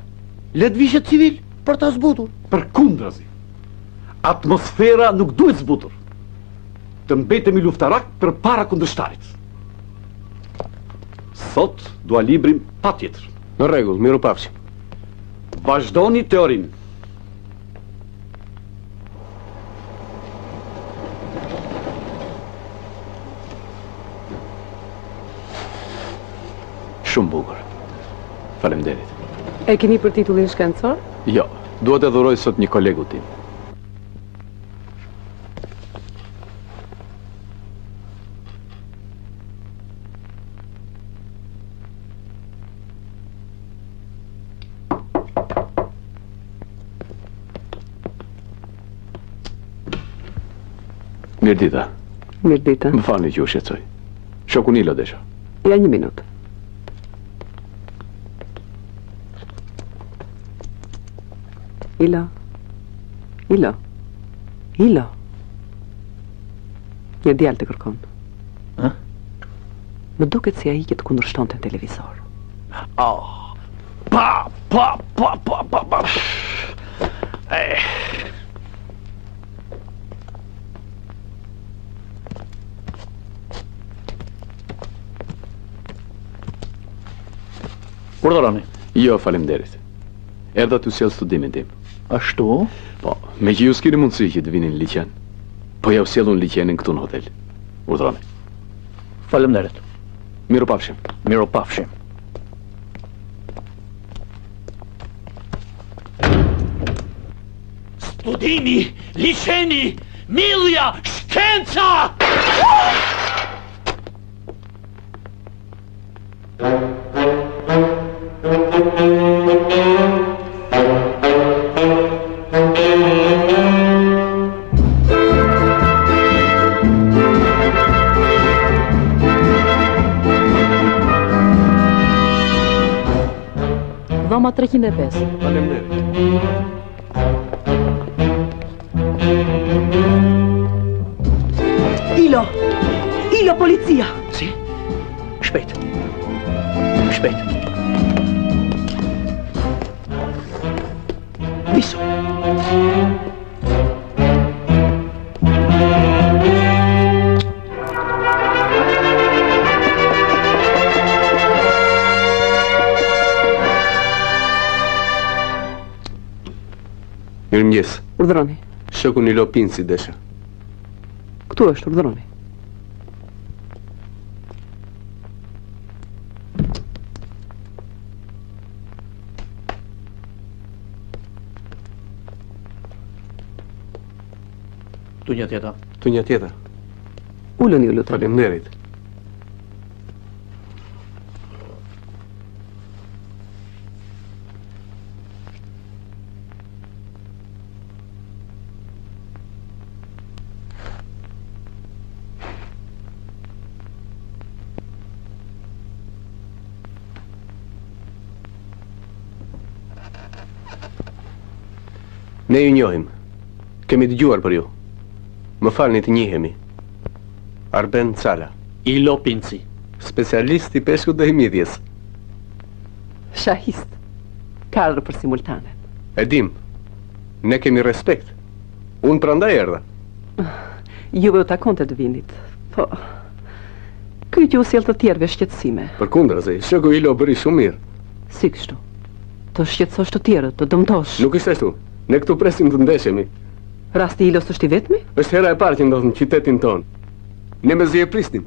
Let vishet civil për ta zbutur. Përkundrazi. Atmosfera nuk duhet zbutur. Të mbetemi luftarak përpara kundërshtarit. Sot dua librin patjetër. Në rregull, mirupafshim. Vazhdoni teorinë. Shumë bukur. Faleminderit. E keni për titullin shkencor? Jo, duhet e dhuroj sot një kolegu tim. Mirdita. Mirdita. Më fani që u shqetësoj. Shoku Nilo desha. Ja, një minutë. Ilo. Ilo. Ilo. Një djalë të kërkon. Ha? Më duket si ai që të kundërshtonte në televizor. Oh. Pa. Urdhëroni. Jo, faleminderit. Erdha t'ju sjell studimin tim. Ashtu? Po, me që ju s'keni mundësi që të vini në liqen, po ja u sjellun liqenin këtu në hotel. Urdhëroni. Faleminderit. Miru pafshim. Miru pafshim. Studimi, liqeni, milja, shkenca! Dhoma 305. Faleminderit. Ilo, policia! Si? Shpejt. Shpejt. Viso. Mirëmëngjes. Urdhëroni. Shoku Nilo Pinci desha. Këtu është, urdhëroni. Tu një tjetër. Tu një tjetër. Ullën ju lutem. Faleminderit. Ne ju njohim. Kemi dëgjuar për ju. Më falni të njihemi. Arben Cala. Ilo Pinci. Specialist i peshkut dhe i midhjes. Shahist. Ka ardhur për simultanen. E dim. Ne kemi respekt. Unë prandaj erdha. Juve u takonte të vinit. Po, ky që u sjell të tjerëve shqetësime. Përkundrazi, shoku Ilo bëri shumë mirë. Si kështu? Të shqetësosh të tjerët, të dëmtosh. Nuk ishte ashtu. Ne këtu presim të ndeshemi. Rasti Ilos është i vetmi? Është hera e parë që ndodh në qytetin tonë. Ne mezi e prisnim.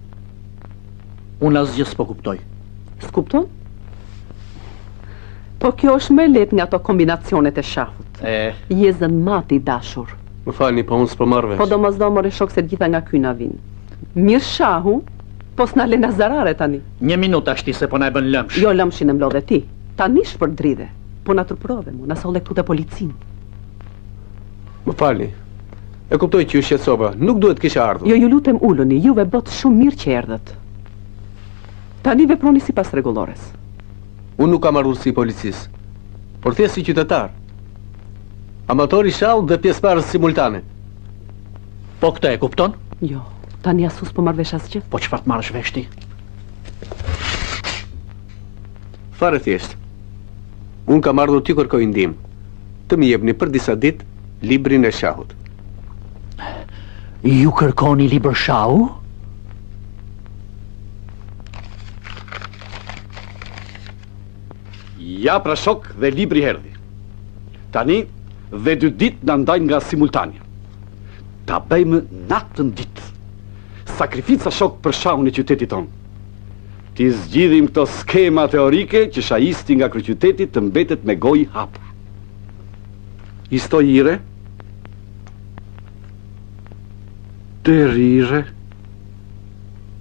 Unë asgjë s'po kuptoj. S'kupton? Po kjo është më lehtë nga ato kombinacionet e shahut. Jezën mati dashur. Më falni, po unë s'po marr vesh. Po domosdoshmëri shok se gjitha nga ky na vin. Mirë shahu, po s'na lë na zarare tani. Një minutë ashti se po na e bën lëmsh. Jo lëmshin e mlodhe ti. Tani shpërdridhe. Po na turprove mu, na solle këtu te policin. Më falni. E kuptoj që ju shqetësova, nuk duhet kisha ardhur. Jo, ju lutem uluni, juve bot shumë mirë që erdhët. Tani veproni sipas rregullores. Unë nuk kam ardhur si policisë, por thjesht si qytetar. Amator i shahut dhe pjesëmarrës simultane. Po këtë e kupton? Jo, tani asus po marr vesh asgjë. Po çfarë të marrësh vesh ti? Fare thjesht. Unë kam ardhur t'ju kërkoj ndihmë. Të më jepni për disa ditë librin e shahut. Ju kërkoni libër shahu? Ja pra shok dhe libri erdhi. Tani dhe 2 ditë na ndajnë nga simultania. Ta bëjmë natën ditë. Sakrifica shok për shahun e qytetit tonë. Ti zgjidhim këto skema teorike që shahisti nga kryeqyteti të mbetet me gojë hapur. Historire, terrire.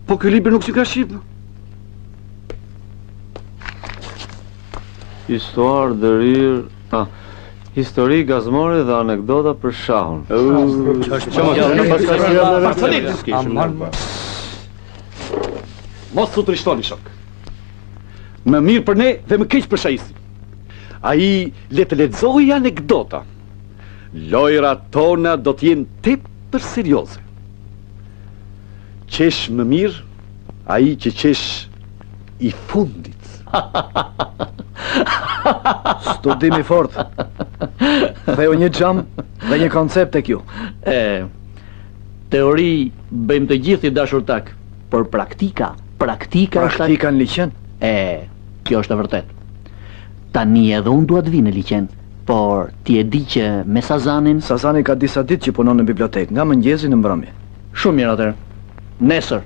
Po ky libër nuk si ka shqip. Histoire de rire, histori gazmore dhe anekdota për shahun. Mos u trishtoni shok. Më mirë për ne dhe më keq për shahistin. Ai le të lexojë anekdota. Lojrat tona do t'jenë tepër serioze. Qesh më mirë ai që qesh i fundit. Studimi fort. Theu një xham dhe një koncept tek ju. Teori bëjmë të gjithë i dashur tak, por praktika është... Praktika në liqen? Kjo është e vërtet. Tani edhe unë dua të vi në liqen, por ti e di që me Sazanin... Sazani ka disa ditë që punon në bibliotekë, nga mëngjesi në mbrëmje. Shumë mirë atëherë. Nesër.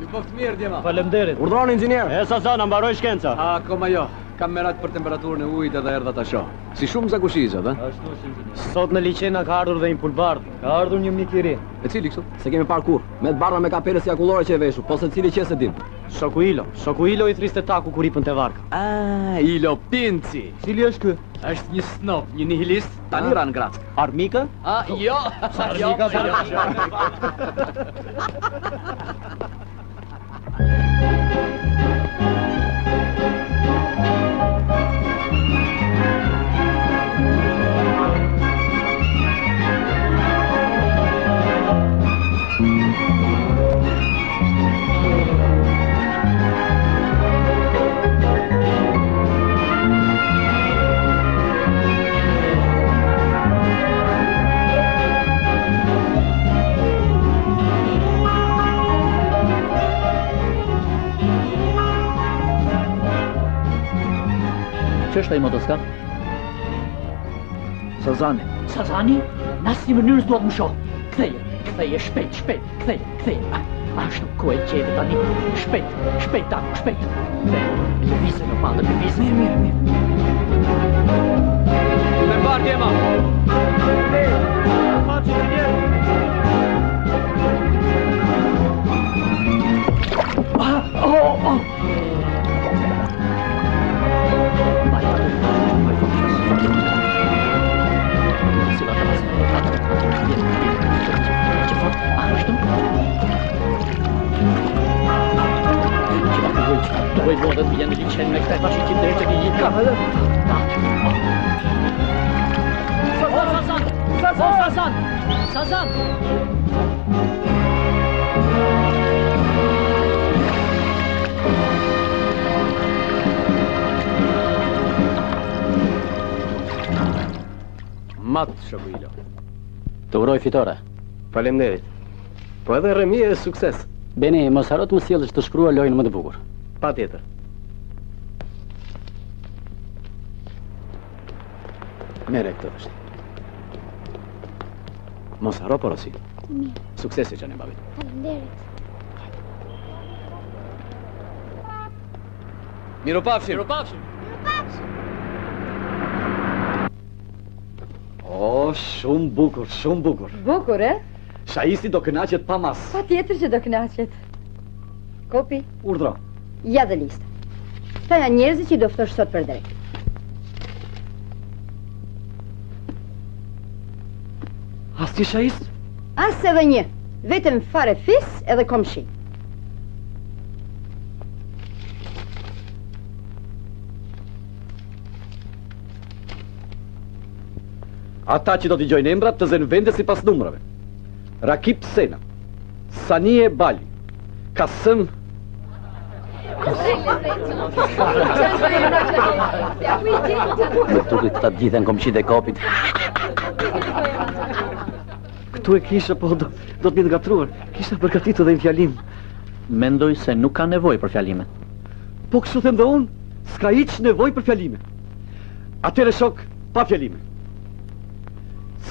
Ju bëftë mirë, djema. Faleminderit. Urdhëroni inxhinier. E Sazana, mbaroj shkenca. Akoma jo. Kam merat për temperaturën e ujit edhe erdha ta shoh. Si shumë zakushizat, a? Ashtu si inxhinier. Sot në liçena ka ardhur dhe një pulbard. Ka ardhur një mik i ri. E cili kështu? Se kemi parë kur. Me të bardha me kapelës jakullore që e veshur, po se cili qes e din. Shoku Ilo. Shoku Ilo i thriste taku kur ipën te varka. Ilo Pinci. Cili është ky? Është një snob, një nihilist, tani ran Grack. Armika? Jo. Armika Që është ai motoskap? Sazani. Sazani? Në asnjë mënyrë s'dua të më shoh. Ktheje shpejt, ktheje. Ashtu ku e gjete tani? Shpejt taku, shpejt. Lëvizë në pandë, lëvizë. Mirë. Me mbar djema. Façi inxhinier. Dove vuole viene di cenne che facci ci deve che gli cavolo. Sazan. Mat, shoku Ilo. Të uroj fitore. Faleminderit. Po edhe rremi e sukses. Beni, mos haro të më sjellësh të shkruar lojën më të bukur. Patjetër. Mere këtë është. Mos haro porosin. Mirë. Suksese që në babit. Faleminderit. Miropafshim. Shumë bukur. Bukur, e? Shaisti do kënaqet pa mas. Pa tjetër që do kënaqet. Kopi, Urdhro. ja dhe lista. Këta janë njerëzit që i do ftosh sot për drejt. As ti shaist? As edhe një, vetëm fare fis edhe komshi. Ata që do t'i gjojnë emrat të zënë vende si pas numrave. Rakip Sena, Sanie Bali, Kasëm... Më duket këta gjithën komshit e kopit. Këtu e kisha, po do t'mi ngatruar. Kisha përgatitur dhe një fjalim. Mendoj se nuk ka nevojë për fjalime. Po kështu them dhe unë, s'ka hiç nevojë për fjalime. Atëre shok, pa fjalime.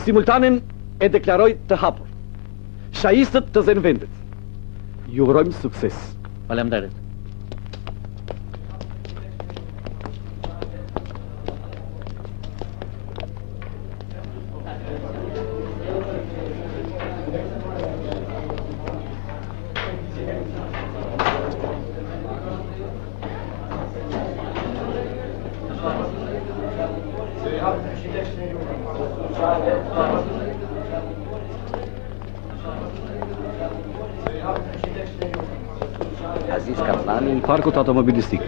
Simultanen e deklaroj të hapur. Shaistët të zënë vendet. Ju urojmë sukses. Faleminderit. Aziz Kaplani i parkut automobilistik.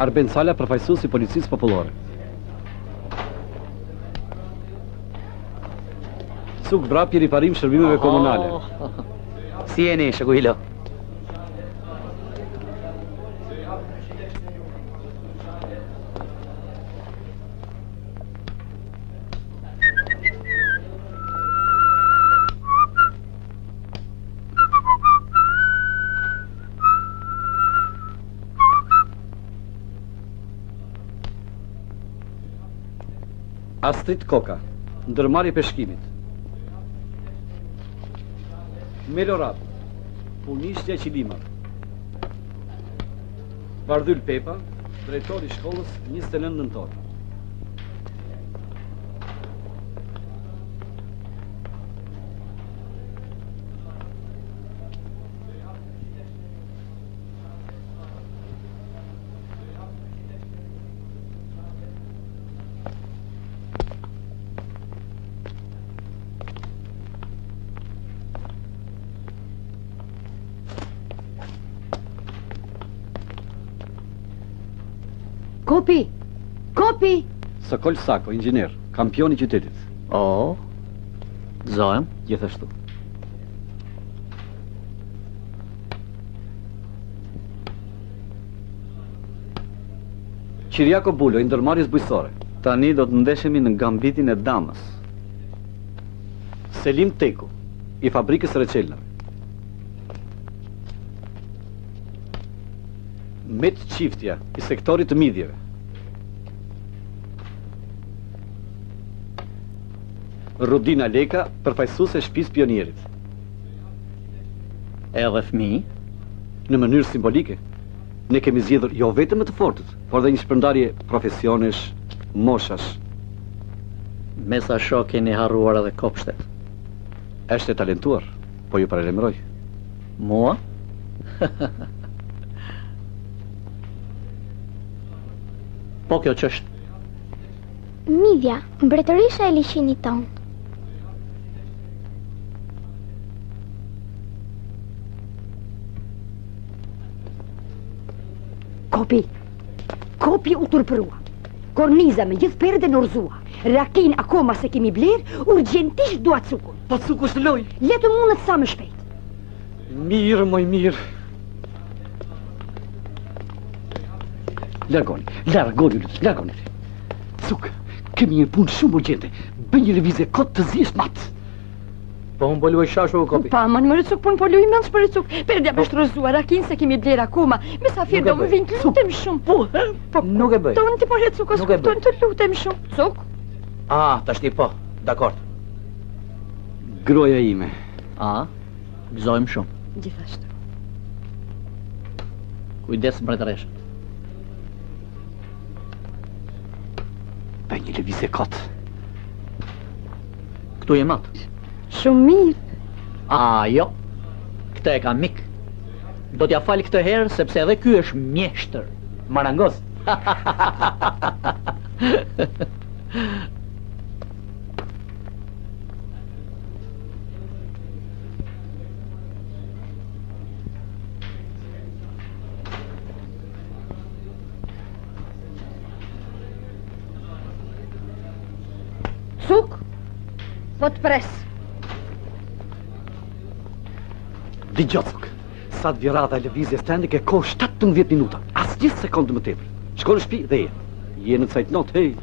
Arben Sala, përfaqësues i policisë popullore. Suk vrapje riparim shërbimeve komunale. Si jeni, shoku Ilo? Astrid Koka, ndërmarrje peshkimit. Melorad, punishja e qilimave. Bardhyl Pepa, drejtori i shkollës 29 nëntor. Kopi! Kopi! Sokol Sako, inxhinier, kampion i qytetit. O, zohem. Gjithashtu. Qiriako Bulo, i ndërmarrjes bujësore. Tani do të ndeshemi në gambitin e damës. Selim Teku, i fabrikës Reçelnave. Met Qiftja, i sektorit të midjeve. Rudina Leka, përfaqësuese e shtëpisë Pionierit. Edhe fëmijë? Në mënyrë simbolike, ne kemi zgjedhur jo vetëm më të fortët, por dhe një shpërndarje profesionesh, moshash. Me sa shoh keni harruar edhe kopshtet. Është e talentuar, po ju paralajmëroj. Mua? Po kjo ç'është? Midja, mbretërisha e liçinit tonë. Kopi u turpërua. Korniza me gjithë perdet në urzua. Rakin akoma se kemi bler, urgjentisht dua cukun. Po cuku është loj. Letë mundet sa më shpejt. Mirë, moj mirë. Largoni, largoni. Cuk, kemi një punë shumë urgjente. Bëj një lëvizje kot të zjesh matë. Po unë po luaj shashu o Kopi. Pa, man më rëcuk, po unë po luaj mëndës për rëcuk. Perdja për shtrëzua, rakin se kemi bler akoma. Me sa firë do më vinë të lutem shumë. Po, nuk e bëj. Tonë ti po rëcuk, o s'kuptojnë të lutem shumë. Cuk? Tash ti po, dakord. Groja ime. Gëzojmë shumë. Gjithashtu. Kujdes mbretëresha. Bëj një lëvizje kot. Këtu je matë. Shumë mirë. Jo. Këtë e ka mik. Do t'ja falë këtë herë, sepse edhe ky është mjeshtër. Marangos. Cuk, po të pres. Dëgjoj Cuk, sa të virata e lëvizjes tënde ke kohë 17 minuta, asnjë sekondë më tepër. Shko në shtëpi dhe je në cajtnot, hej.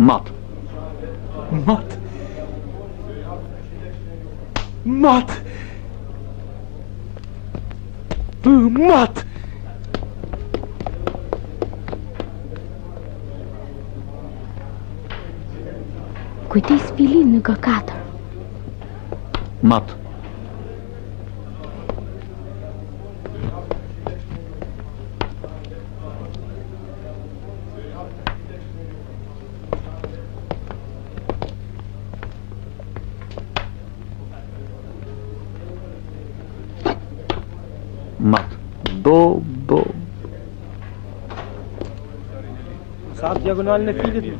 Mat. Mat. Mat. Mat. Kujdes filin në G4. Mat. Mat. Bo. Sa diagonalin e filit?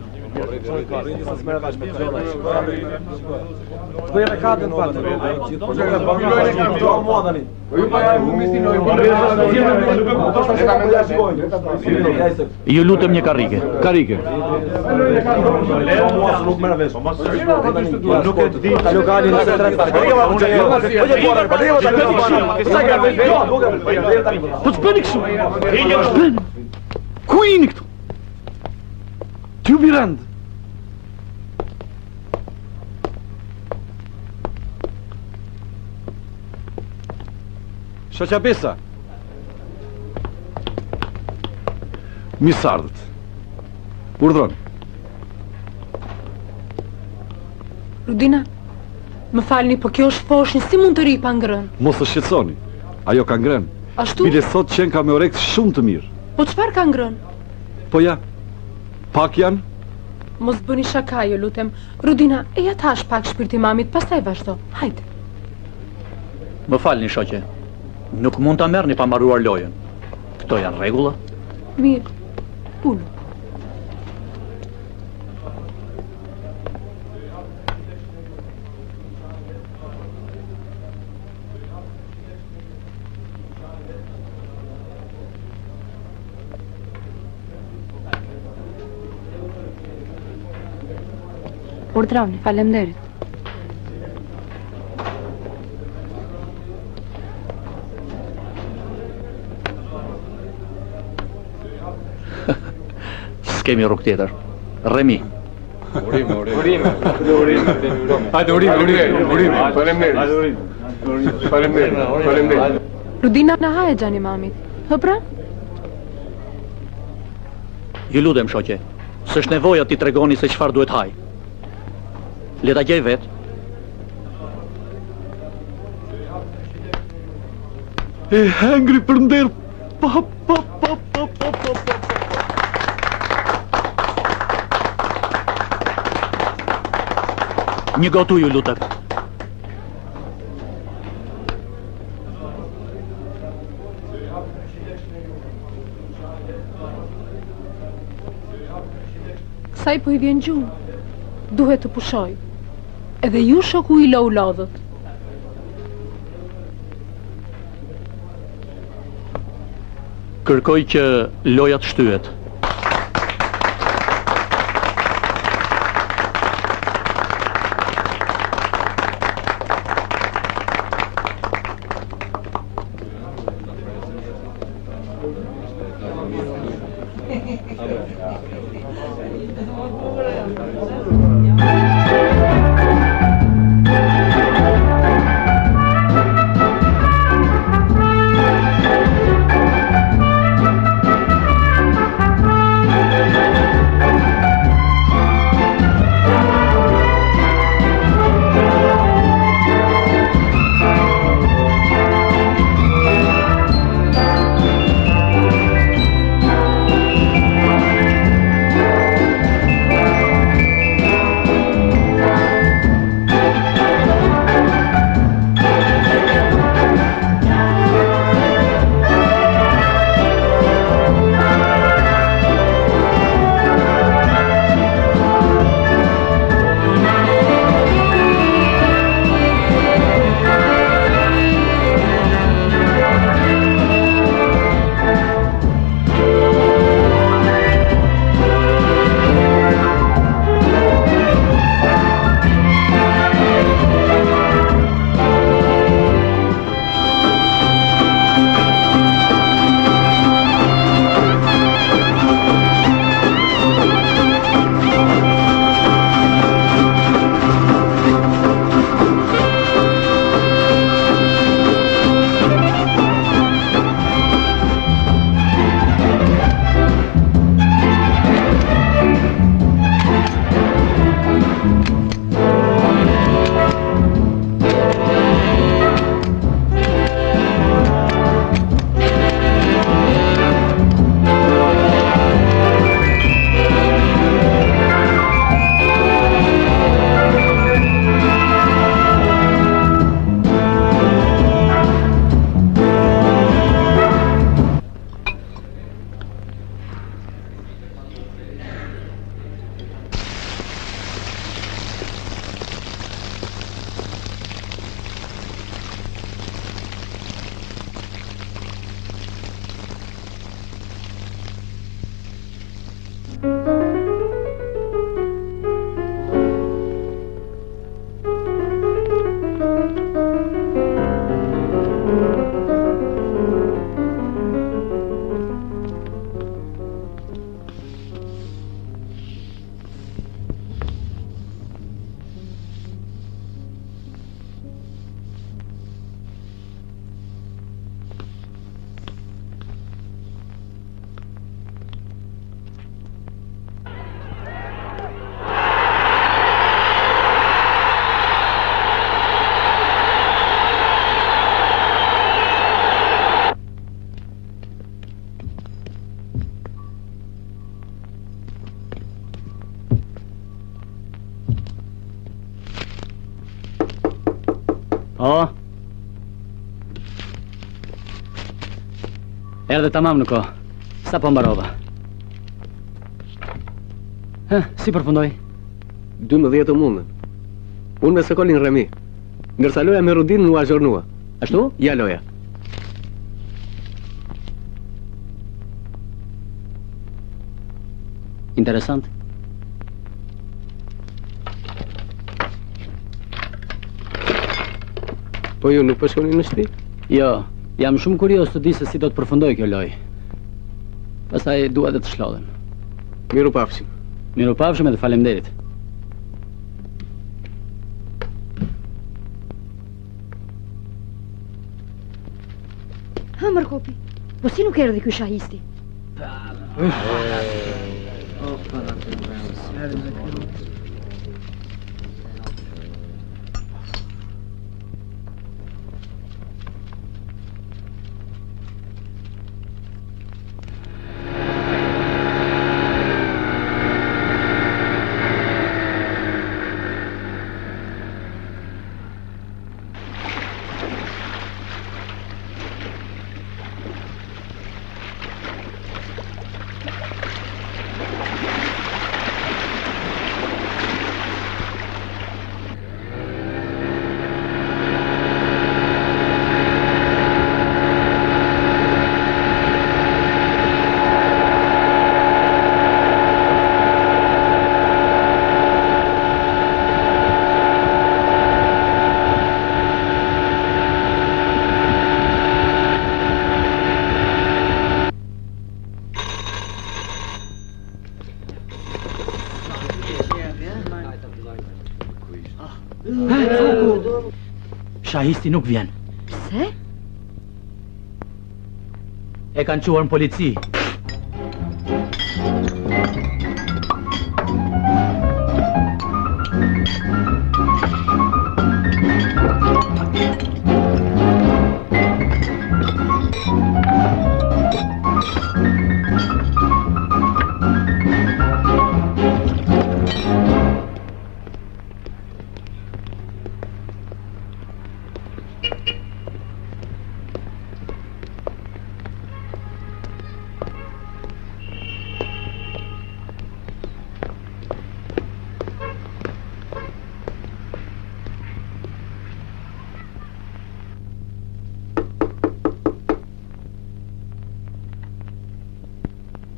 Bëjë katën patë. Ju lutem një karrike. Karrike. Nuk e di ta lokalin e tre Po të bëni kështu. Ku jeni këtu? Ty Mirand. Shoqja Besa. Misardët. Urdhron. Rudina, më falni, po kjo është foshnjë, si mund të ri pa ngrënë? Mos të shqetësoni. Ajo ka ngrënë. Ashtu? Bile sot qenë ka me orekt shumë të mirë. Po çfarë ka ngrënë? Po ja, pak janë. Mos bëni shaka, ju lutem. Rudina, e ja tash pak shpirti mamit, pastaj vazhdo. Hajde. Më falni, shoqe. Nuk mund ta merrni pa mbaruar lojën. Këto janë rregulla? Mirë. Ulu. Urdhroni, faleminderit. S'kemi rrugë tjetër. Remi. Urime. Hajde urime. Faleminderit. Rudina na haje gjani mamit. Hëpra? Ju lutem, shoqe. S'është nevoja ti tregoni se çfarë duhet haj. Le ta gjej vet. E hengri për nder. Një gotu, ju lutem. Kësaj po i vjen gjumë. Duhet të pushoj. Edhe ju shoku i lau lodhët. Kërkoj që loja të shtyhet. O? Erdhe tamam në kohë. Sa po mbarova? Si përfundoj? 12 mundën. Unë me Sokolin Remi. Ndërsa loja me Rudin nuk azhornua. Ashtu? Ja loja. Interesant. Po ju nuk po shkoni në shtëpi? Jo, jam shumë kurios të di se si do të përfundoj kjo lojë. Pastaj dua të shllodhem. Mirupafshim. Mirupafshim edhe faleminderit. Ha, Mërkopi, po si nuk erdhi ky shahisti? Shahisti nuk vjen. Pse? E kanë quar në polici.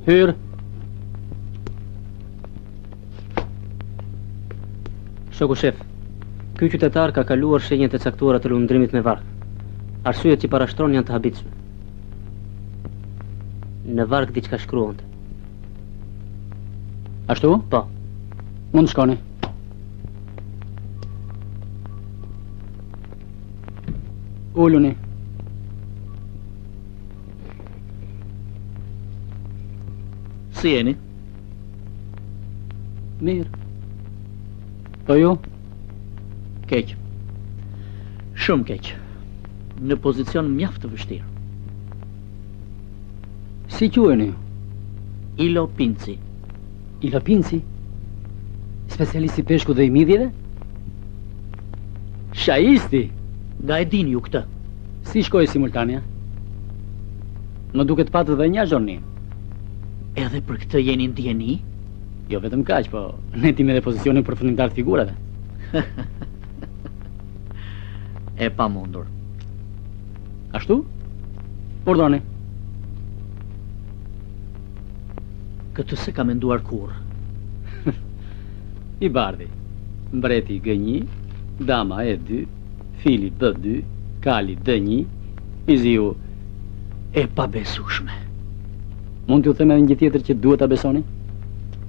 Hyr. Shoku shef, ky qytetar ka kaluar shenjat e caktuara të lundrimit me varg. Arsyet që parashtron janë të habitshme. Në varg diçka shkruante. Ashtu? Po. Mund të shkoni. Uluni. Si jeni? Mirë. Po ju? Keq. Shumë keq. Në pozicion mjaft të vështirë. Si quheni ju? Ilo Pinci. Ilo Pinci? Specialist i peshku dhe i midhjeve? Shahisti? Nga e dini ju këtë? Si shkoj simultania? Më duket patë dhe një azhornim. Edhe për këtë jeni ndjeni? Jo vetëm kaq, po ne tim edhe pozicionin përfundimtar të figurave. E pamundur. Ashtu? Urdhoni. Këtë se ka menduar kur. I bardhi. Mbreti G1, dama E2, fili B2, kali D1, Piziu e pabesueshme. Mund t'ju them edhe një tjetër që duhet ta besoni?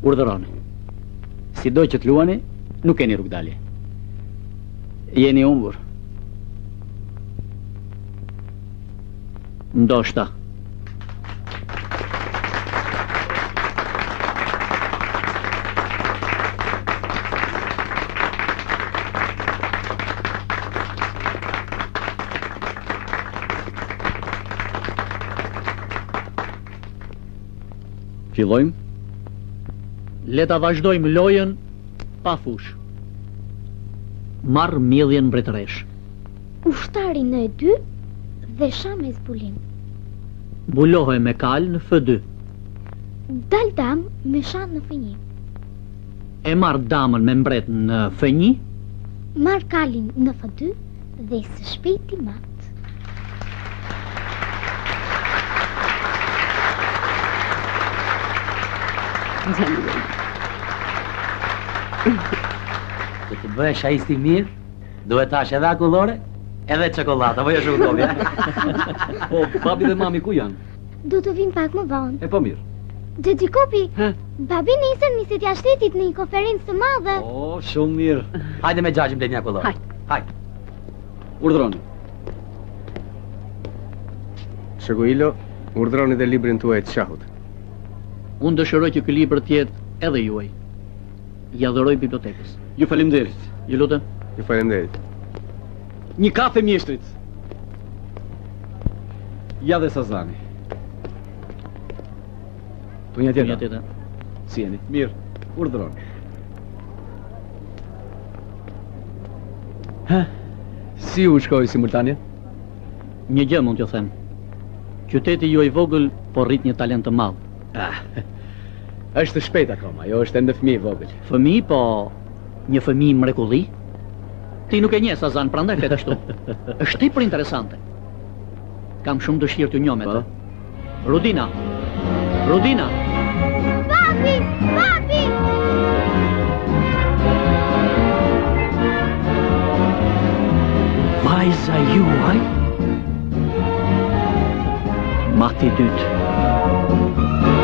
Urdhëroni. Sido që të luani, nuk keni rrugdalje. Jeni humbur. Ndoshta. Fillojmë? Le ta vazhdojmë lojën pa fush. Marr mbjelljen mbretëresh. Ushtari në E2 dhe sha me zbulim. Mbulohe me kal në F2. Dal dam me sha në F1. E marr damën me mbret në F1. Marr kalin në F2 dhe së shpejti mat. Që të bëhe shajisti mirë, duhet tash edhe akullore, edhe çokoladë, apo jo Shokukopi? Po, babi dhe mami ku janë? Do të vim pak më vonë. E po mirë. Xhexhikopi, babi nesër niset jashtë shtetit në një konferencë të madhe. Oh, shumë mirë. Hajde me xhaxhin blet një akullore. Hajde. Urdhroni. Shokuilo, urdhroni dhe librin tuaj të shahut. Unë dëshiroj që ky libër të jetë edhe juaj. Ja dhuroj bibliotekës. Ju faleminderit. Ju lutem. Ju faleminderit. Një kafe mjeshtrit. Ja dhe Sazani. Tunja tjetër. Si jeni? Mirë. Urdhroni. Si u shkoi simultane? Një gjë mund t'ju them. Qyteti juaj vogël po rrit një talent të madh. Është shpejt akoma, jo është ende fëmijë vogël. Fëmijë, po një fëmijë mrekulli? Ti nuk e njeh Sazan, prandaj flet ashtu. Është tepër interesante. Kam shumë dëshirë t'ju njoh me të. Rudina. Rudina. Papi, papi. Vajza juaj? Mati dytë.